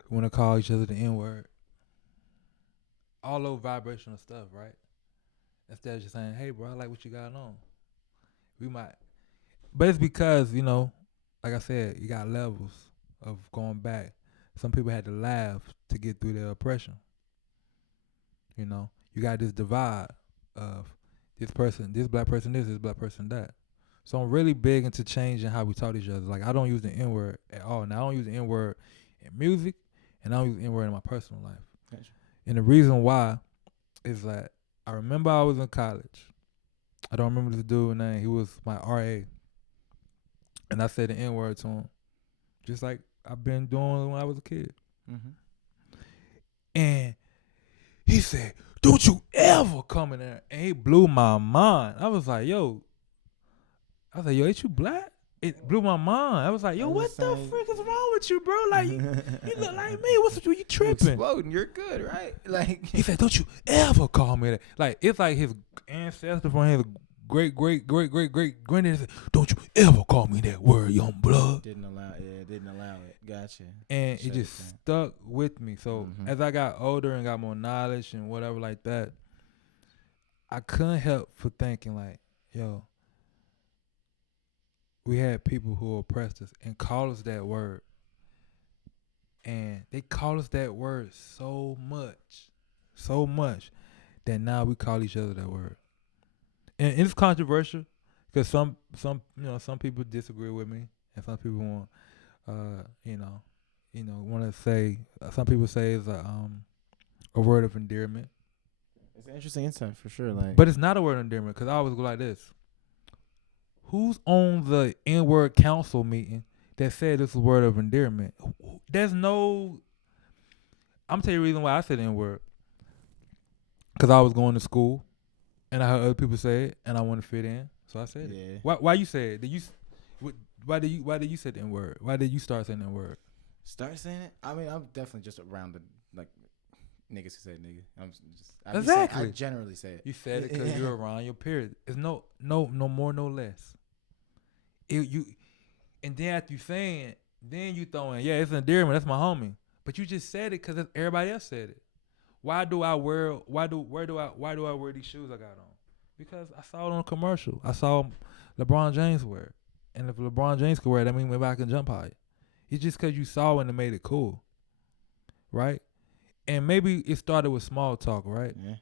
We want to call each other the N word. All those vibrational stuff, right? Instead of just saying, "Hey, bro, I like what you got on." We might, but it's because like I said, you got levels of going back. Some people had to laugh to get through their oppression. You got this divide of this black person this black person that. So I'm really big into changing how we talk to each other. Like I don't use the N word at all. Now I don't use the N word in music, and I don't use the N word in my personal life. Gotcha. And the reason why is that I remember I was in college. I don't remember this dude's name. He was my RA, and I said the N word to him, just like I've been doing when I was a kid. Mm-hmm. And he said, "Don't you ever come in there." And he blew my mind. I was like, yo, ain't you black? It blew my mind. I was like, yo, what the frick is wrong with you, bro? Like, you look like me. What's with you? You tripping? You're exploding. You're good, right? Like he said, don't you ever call me that. Like, it's like his ancestor from his great granddaddy said, don't you ever call me that word, young blood. Didn't allow it. Gotcha. And it just stuck with me. So as I got older and got more knowledge and whatever like that, I couldn't help for thinking like, yo, we had people who oppressed us and called us that word. And they call us that word so much that now we call each other that word. And it's controversial because some people disagree with me, and some people want want to say some people say it's a word of endearment. It's an interesting insight for sure. Like, but it's not a word of endearment because I always go like this: who's on the N-word council meeting that said this is a word of endearment? There's no. I'm telling you the reason why I said N-word. Because I was going to school, and I heard other people say it, and I wanted to fit in, so I said it. Why you say it? Why did you say the N-word? Why did you start saying the N-word? Start saying it? I mean, I'm definitely just around the niggas who say nigga. Exactly. I generally say it. You said it because you're around your period. It's no more, no less. And then after you saying it, then you throwing, yeah, it's an endearment. That's my homie. But you just said it because everybody else said it. Why do I wear these shoes I got on? Because I saw it on a commercial. I saw LeBron James wear it. And if LeBron James could wear it, that means maybe I can jump high. It's just because you saw it and it made it cool. Right? And maybe it started with small talk, right? Yeah.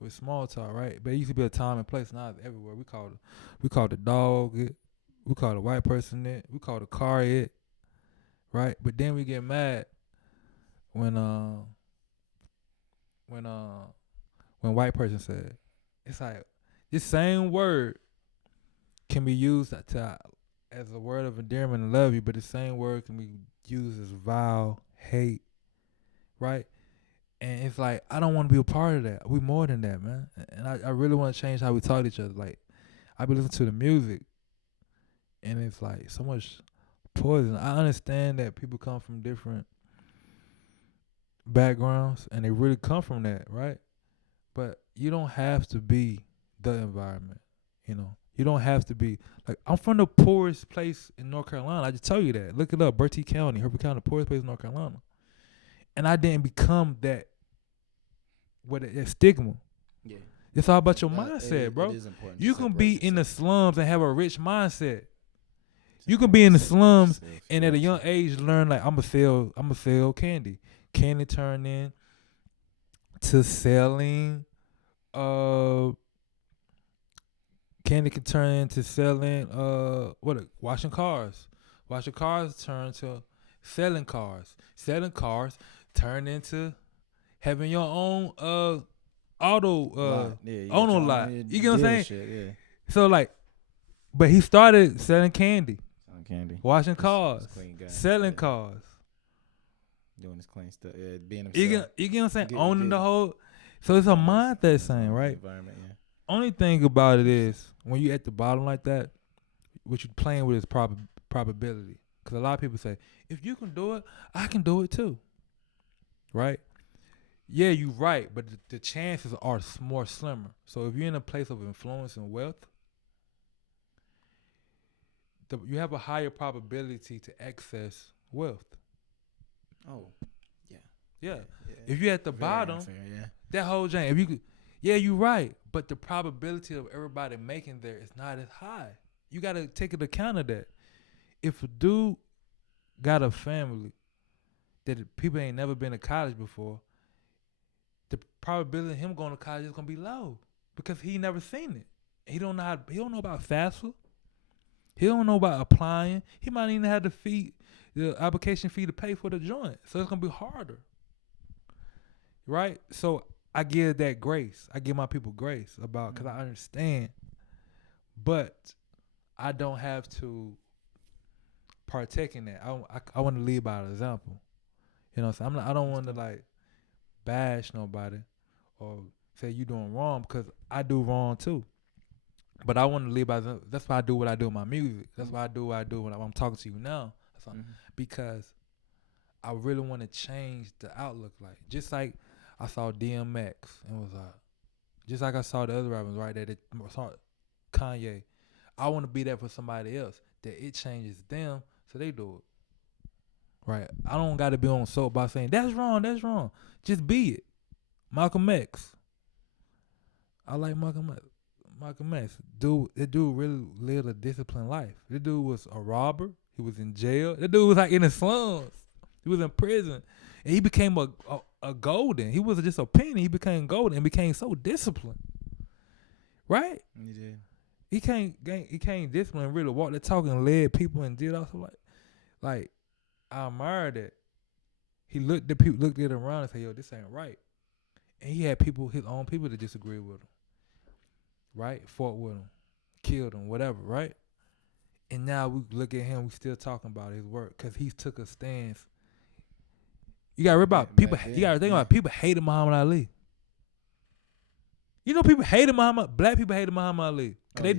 With small talk, right? But it used to be a time and place. Now it's everywhere. We call the dog it. We call the white person it. We call the car it, right? But then we get mad when when uh when white person said, it's like this same word can be used to as a word of endearment and love you, but the same word can be used as vile, hate, right? And it's like I don't want to be a part of that. We more than that, man. And I really want to change how we talk to each other. Like I be listening to the music, and it's like so much poison. I understand that people come from different backgrounds, and they really come from that, right? But you don't have to be the environment, you know. You don't have to be like I'm from the poorest place in North Carolina. I just tell you that. Look it up, Bertie County, Herbert County, the poorest place in North Carolina. And I didn't become that with that stigma. Yeah. It's all about your mindset, bro. It is important. You can be in the slums and have a rich mindset. You can be in the slums and at a young age learn like I'ma sell candy. Candy turn in to selling candy can turn into selling washing cars. Washing cars turn to selling cars. Selling cars turn into having your own auto lot. You get what I'm saying? Shit, yeah. So like, but he started selling candy, washing Just cars, clean guy. selling Yeah. cars. Doing this clean stuff. Yeah, being himself. You get what I'm saying? Get- Owning get- the whole. So it's a mindset thing, right? Environment, yeah. Only thing about it is when you at the bottom like that, what you're playing with is probability. Because a lot of people say, if you can do it, I can do it too. Right? Yeah, you're right, but the chances are more slimmer. So if you're in a place of influence and wealth, you have a higher probability to access wealth. Oh, yeah. Yeah. If you're at the bottom, that whole jam, if you could, yeah, you're right. But the probability of everybody making there is not as high. You got to take into account of that. If a dude got a family that people ain't never been to college before, the probability of him going to college is gonna be low because he never seen it. He don't know he don't know about FAFSA. He don't know about applying. He might even have the application fee to pay for the joint. So it's gonna be harder. Right? So I give that grace. I give my people grace about because I understand. But I don't have to partake in that. I want to lead by example. You know what I'm saying? I don't want to like bash nobody or say you doing wrong because I do wrong too. But I want to lead by example. That's why I do what I do in my music. That's why I do what I do when I'm talking to you now. Because I really want to change the outlook. Like just like I saw DMX and was like, just like I saw the other rappers right there that saw Kanye. I want to be there for somebody else that it changes them so they do it. Right. I don't got to be on soapbox saying that's wrong. That's wrong. Just be it. Malcolm X. I like Malcolm X. Malcolm X. That dude really lived a disciplined life. This dude was a robber. He was in jail. That dude was like in the slums. He was in prison. And he became a golden. He wasn't just a penny. He became golden and became so disciplined. Right? He did. He can't discipline and really walk the talk and led people and did also like I admire that. He looked at it around and said, yo, this ain't right. And he had his own people that disagree with him. Right? Fought with him. Killed him, whatever, right? And now we look at him, we still talking about his work because he took a stance. You gotta remember about people. You gotta think about people hated Muhammad Ali. You know, people hated black people hated Muhammad Ali. Cause they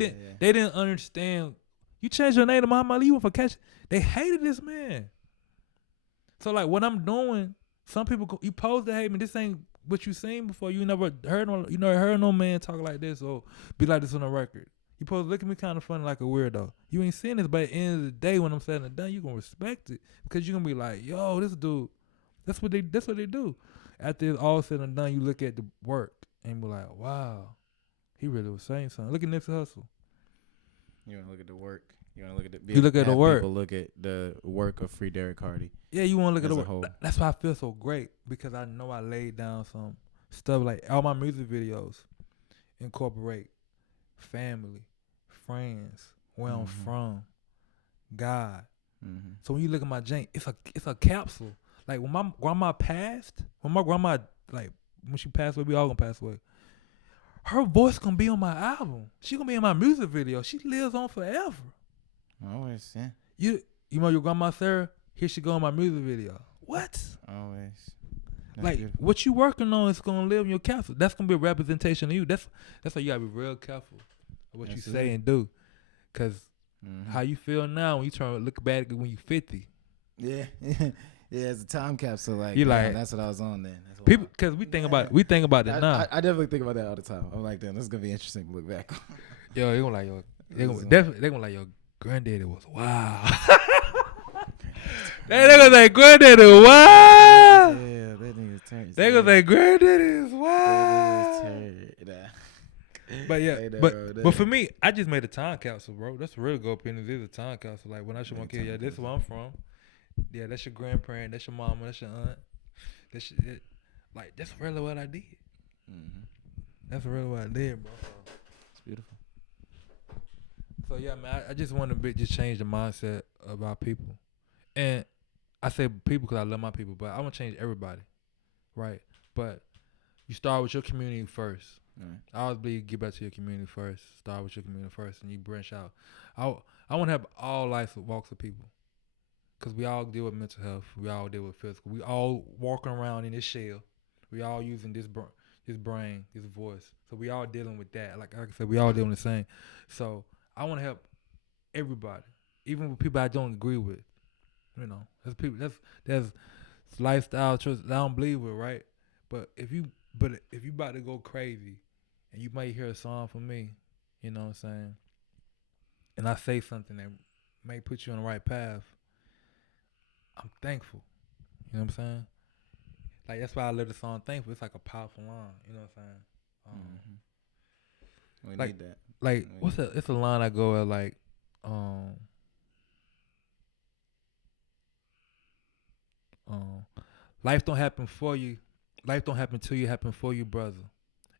didn't understand. You changed your name to Muhammad Ali, you went for catch. They hated this man. So like what I'm doing, some people you pose to hate me. This ain't what you seen before. You never heard no man talk like this or be like this on a record. You supposed to look at me kind of funny like a weirdo. You ain't seen this, but at the end of the day, when I'm said and done, you gonna respect it because you gonna be like, yo, this dude. That's what they do. After it's all said and done, you look at the work and be like, wow, he really was saying something. Look at Nipsey Hussle. You want to look at the work. You want to look at You look at the work. People look at the work of Free Derrick Hardy. Yeah, you want to look at as the a whole. work. That's why I feel so great because I know I laid down some stuff like all my music videos incorporate family, friends, where I'm from, God. So when you look at my jank, it's a capsule. Like when my grandma passed, when she passed away, we all gonna pass away. Her voice gonna be on my album. She gonna be in my music video. She lives on forever. Always, yeah. You know your grandma Sarah? Here she go in my music video. What? Always. That's like beautiful. what you working on is gonna live in your capsule. That's gonna be a representation of you. That's why you gotta be real careful of what you say and do, cause how you feel now when you look back when you 50. Yeah, yeah. It's a time capsule. Like you like that's what I was on then. People, cause we think about it now. I definitely think about that all the time. I'm like, damn, this is gonna be interesting to look back. Yo, they gonna like they gonna like your granddaddy was wow. They gonna say granddaddy wow. Yeah, that nigga's turned. They gonna say granddaddy is wow. But yeah, but for me, I just made a time capsule, bro. That's the real go opinion. This is a time capsule. Like when I show my kid, yeah, this is where I'm from. Yeah, that's your grandparent. That's your mama. That's your aunt. That's really what I did. That's really what I did, bro. It's beautiful. So yeah, man, I just want to just change the mindset about people, and I say people because I love my people, but I want to change everybody, right? But you start with your community first. Right. I always believe get back to your community first. Start with your community first, and you branch out. I want to have all walks of people, because we all deal with mental health. We all deal with physical. We all walking around in this shell. We all using this brain, this voice. So we all dealing with that. Like I said, we all dealing the same. So I want to help everybody, even with people I don't agree with. You know, there's people that's lifestyle choices I don't believe with, right? But if you about to go crazy, and you might hear a song from me, you know what I'm saying, and I say something that may put you on the right path, I'm thankful. You know what I'm saying? Like that's why I love the song "Thankful." It's like a powerful line. You know what I'm saying? We need that. Like it's a line I go at like, life don't happen for you. Life don't happen to you, happen for you, brother.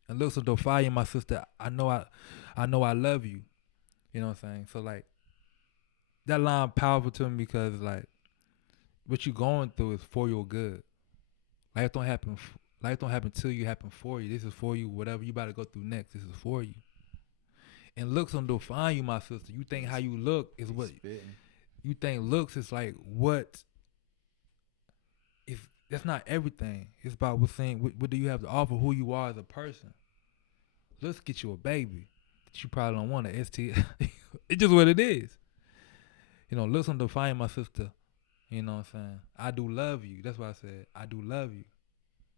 And looks of fire, my sister. I know I love you. You know what I'm saying? So like that line powerful to me because like what you going through is for your good. Life don't happen to you, happen for you. This is for you. Whatever you about to go through next, this is for you. And looks don't define you, my sister. You think how you look is what you think looks is like what. That's not everything. It's about what do you have to offer, who you are as a person. Let's get you a baby that you probably don't want an ST. It's just what it is. You know, looks don't define my sister. You know what I'm saying? I do love you. That's why I said I do love you.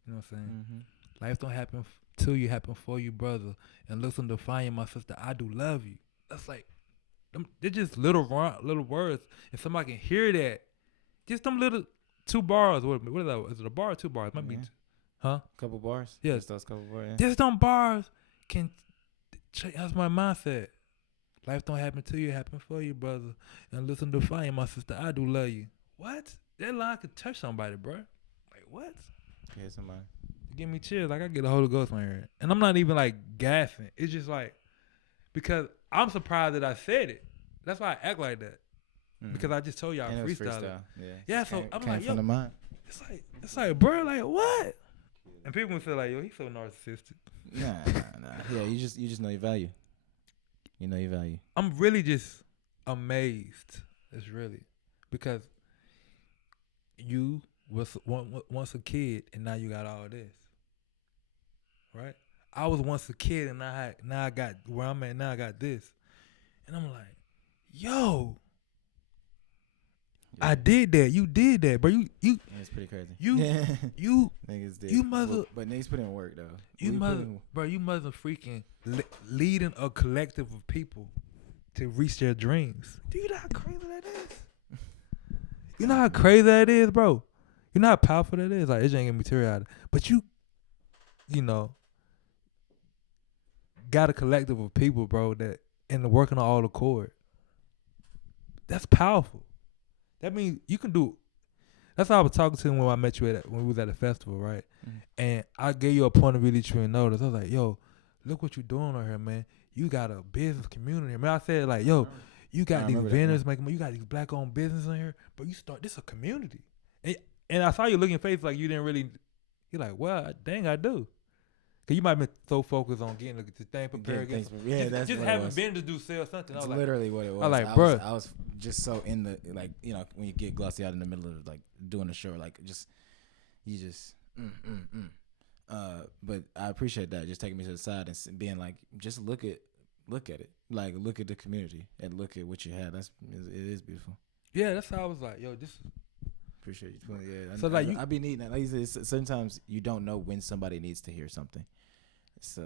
You know what I'm saying? Life don't happen to you, happen for you, brother. And looks don't define my sister. I do love you. That's like, they're just little words. And somebody can hear that. Just them little 2 bars. What is that? Is it a bar or 2 bars? Might be. Huh? Couple bars? Yeah. Just those couple bars. Yeah. Just them bars can change. That's my mindset. Life don't happen to you, happen for you, brother. And listen to fire, my sister. I do love you. What? That line could touch somebody, bro. Like what? Yeah, somebody. Give me chills. Like I get the Holy Ghost on here, and I'm not even like gassing. It's just like because I'm surprised that I said it. That's why I act like that. Because I just told y'all freestyle. Yeah. So I'm like, yo, it's like, bro, like what? And people feel like, yo, he's so narcissistic. Nah. Yeah, you just know your value. You know your value. I'm really just amazed. It's really because you was once a kid and now you got all this, right? I was once a kid and now I got where I'm at. Now I got this, and I'm like, yo. Yeah. I did that. You did that, bro. You. Yeah, it's pretty crazy. You niggas did. You mother. But niggas put in work though. You mother freaking leading a collective of people to reach their dreams. Do you know how crazy that is? You know how crazy that is, bro. You know how powerful that is. Like it ain't gonna materialize, but you know, got a collective of people, bro, that and working on all the chord. that's powerful. That means you can do. That's how I was talking to him when I met you when we was at the festival, right? Mm. And I gave you a point of really true notice. I was like, yo, look what you doing on here, man. You got a business community here. Man, I said like, yo, you got these vendors making money. You got these black owned businesses in here, but you start this a community. And I saw you looking face like you didn't really. You're like, well, dang, I do. Cause you might have been so focused on getting the thing prepared. That's just what having vendors do sell something. That's literally what it was. I like, bro. I was just so in the like, you know, when you get glossy out in the middle of like doing a show, like but I appreciate that. Just taking me to the side and being like, just look at it, like look at the community and look at what you have. It is beautiful. Yeah, that's how I was like, yo, this. Appreciate you. Yeah. So I be needing that. Like you said, sometimes you don't know when somebody needs to hear something. So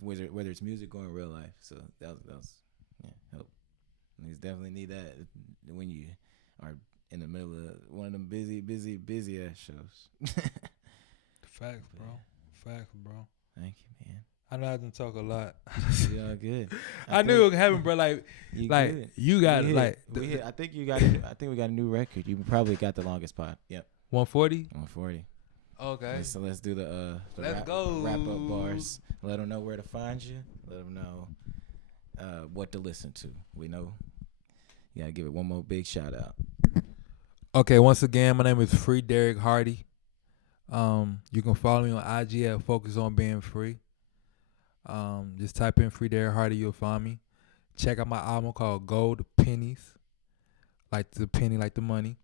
whether it's music or in real life. So that was help. You definitely need that when you are in the middle of one of them busy ass shows. Facts, bro. Facts, bro. Thank you, man. I know I didn't talk a lot. Y'all good. I knew it was happening, bro. Like good. You got it. Like I think you got. I think we got a new record. You probably got the longest pod. Yep. 140. 140. Okay. So let's do the let's go wrap up bars. Let them know where to find you. Let them know what to listen to. We know. You gotta give it one more big shout out. Okay. Once again, my name is Free Derrick Hardy. You can follow me on IG at Focus on Being Free. Just type in Free Derrick Hardy, you'll find me. Check out my album called Gold Pennies, like the penny, like the money.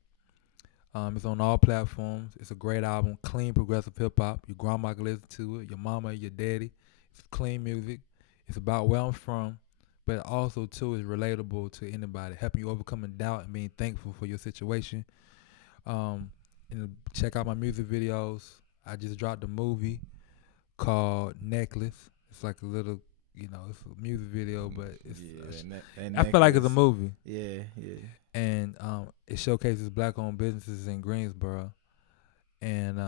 It's on all platforms. It's a great album, clean progressive hip hop. Your grandma can listen to it, your mama, your daddy. It's clean music. It's about where I'm from, but also too is relatable to anybody, helping you overcome doubt and being thankful for your situation. And check out my music videos. I just dropped a movie called Necklace. It's like a little, it's a music video, but it's. I feel like it's a movie. Yeah. And it showcases black-owned businesses in Greensboro, and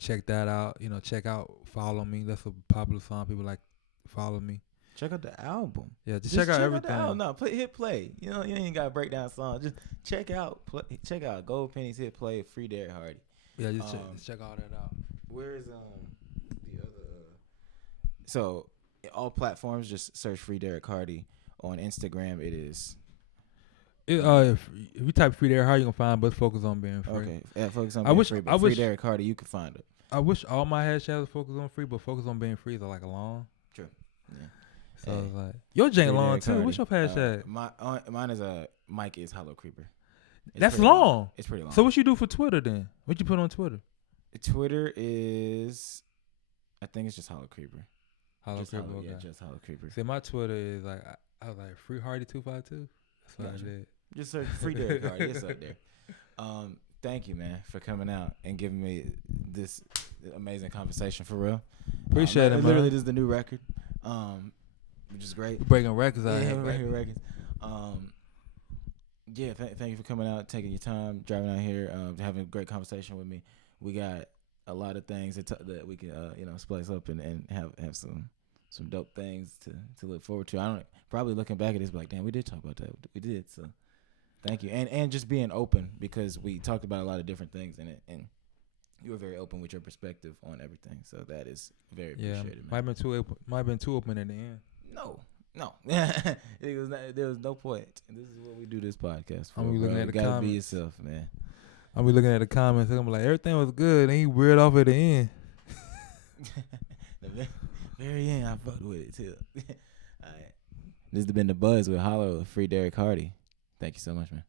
check that out. Check out "Follow Me." That's a popular song. People like "Follow Me." Check out the album. Yeah, just check out everything. Hit play. You ain't gotta break down songs. Just check out Gold Pennies, hit play, Free Derrick Hardy. Yeah, just check all that out. Where is the other? So all platforms, just search Free Derrick Hardy. On Instagram, it is. If you type Free Derrick Hardy, you can find. But Focus on Being Free. Okay, Focus on Being Free. But Free Derrick Hardy, you can find it. I wish all my hashtags Focus on Free, but Focus on Being Free is like a long. True. Yeah. So it's like your Jane long too. What's your hashtag? Mine is Mike is Hollow Creeper. That's long. It's pretty long. So what you do for Twitter then? What you put on Twitter? Twitter is, I think it's just Hollow Creeper. Hollow Creeper. Yeah, just Hollow Creeper. See, my Twitter is like I was like Free Hardy 252. That's what I did. Just search Free Derrick Hardy. It's up there. Thank you, man, for coming out and giving me this amazing conversation for real. Appreciate it, man. Literally, this is the new record. Which is great. We're breaking records out here. Breaking records. Thank you for coming out, taking your time, driving out here, having a great conversation with me. We got a lot of things that we can, splice up and have some dope things to look forward to. I don't probably looking back at this, like, damn, we did talk about that. We did. So, thank you, and just being open, because we talked about a lot of different things in it, and you were very open with your perspective on everything. So that is very appreciated. Might have been too open at the end. No. There was no point. This is what we do this podcast for. I'm looking at the comments. You gotta be yourself, man. I'm be looking at the comments and I'm like, everything was good, and he weird off at the end. The very end, I fucked with it too. All right. This has been The Buzz with Hollow, Free Derrick Hardy. Thank you so much, man.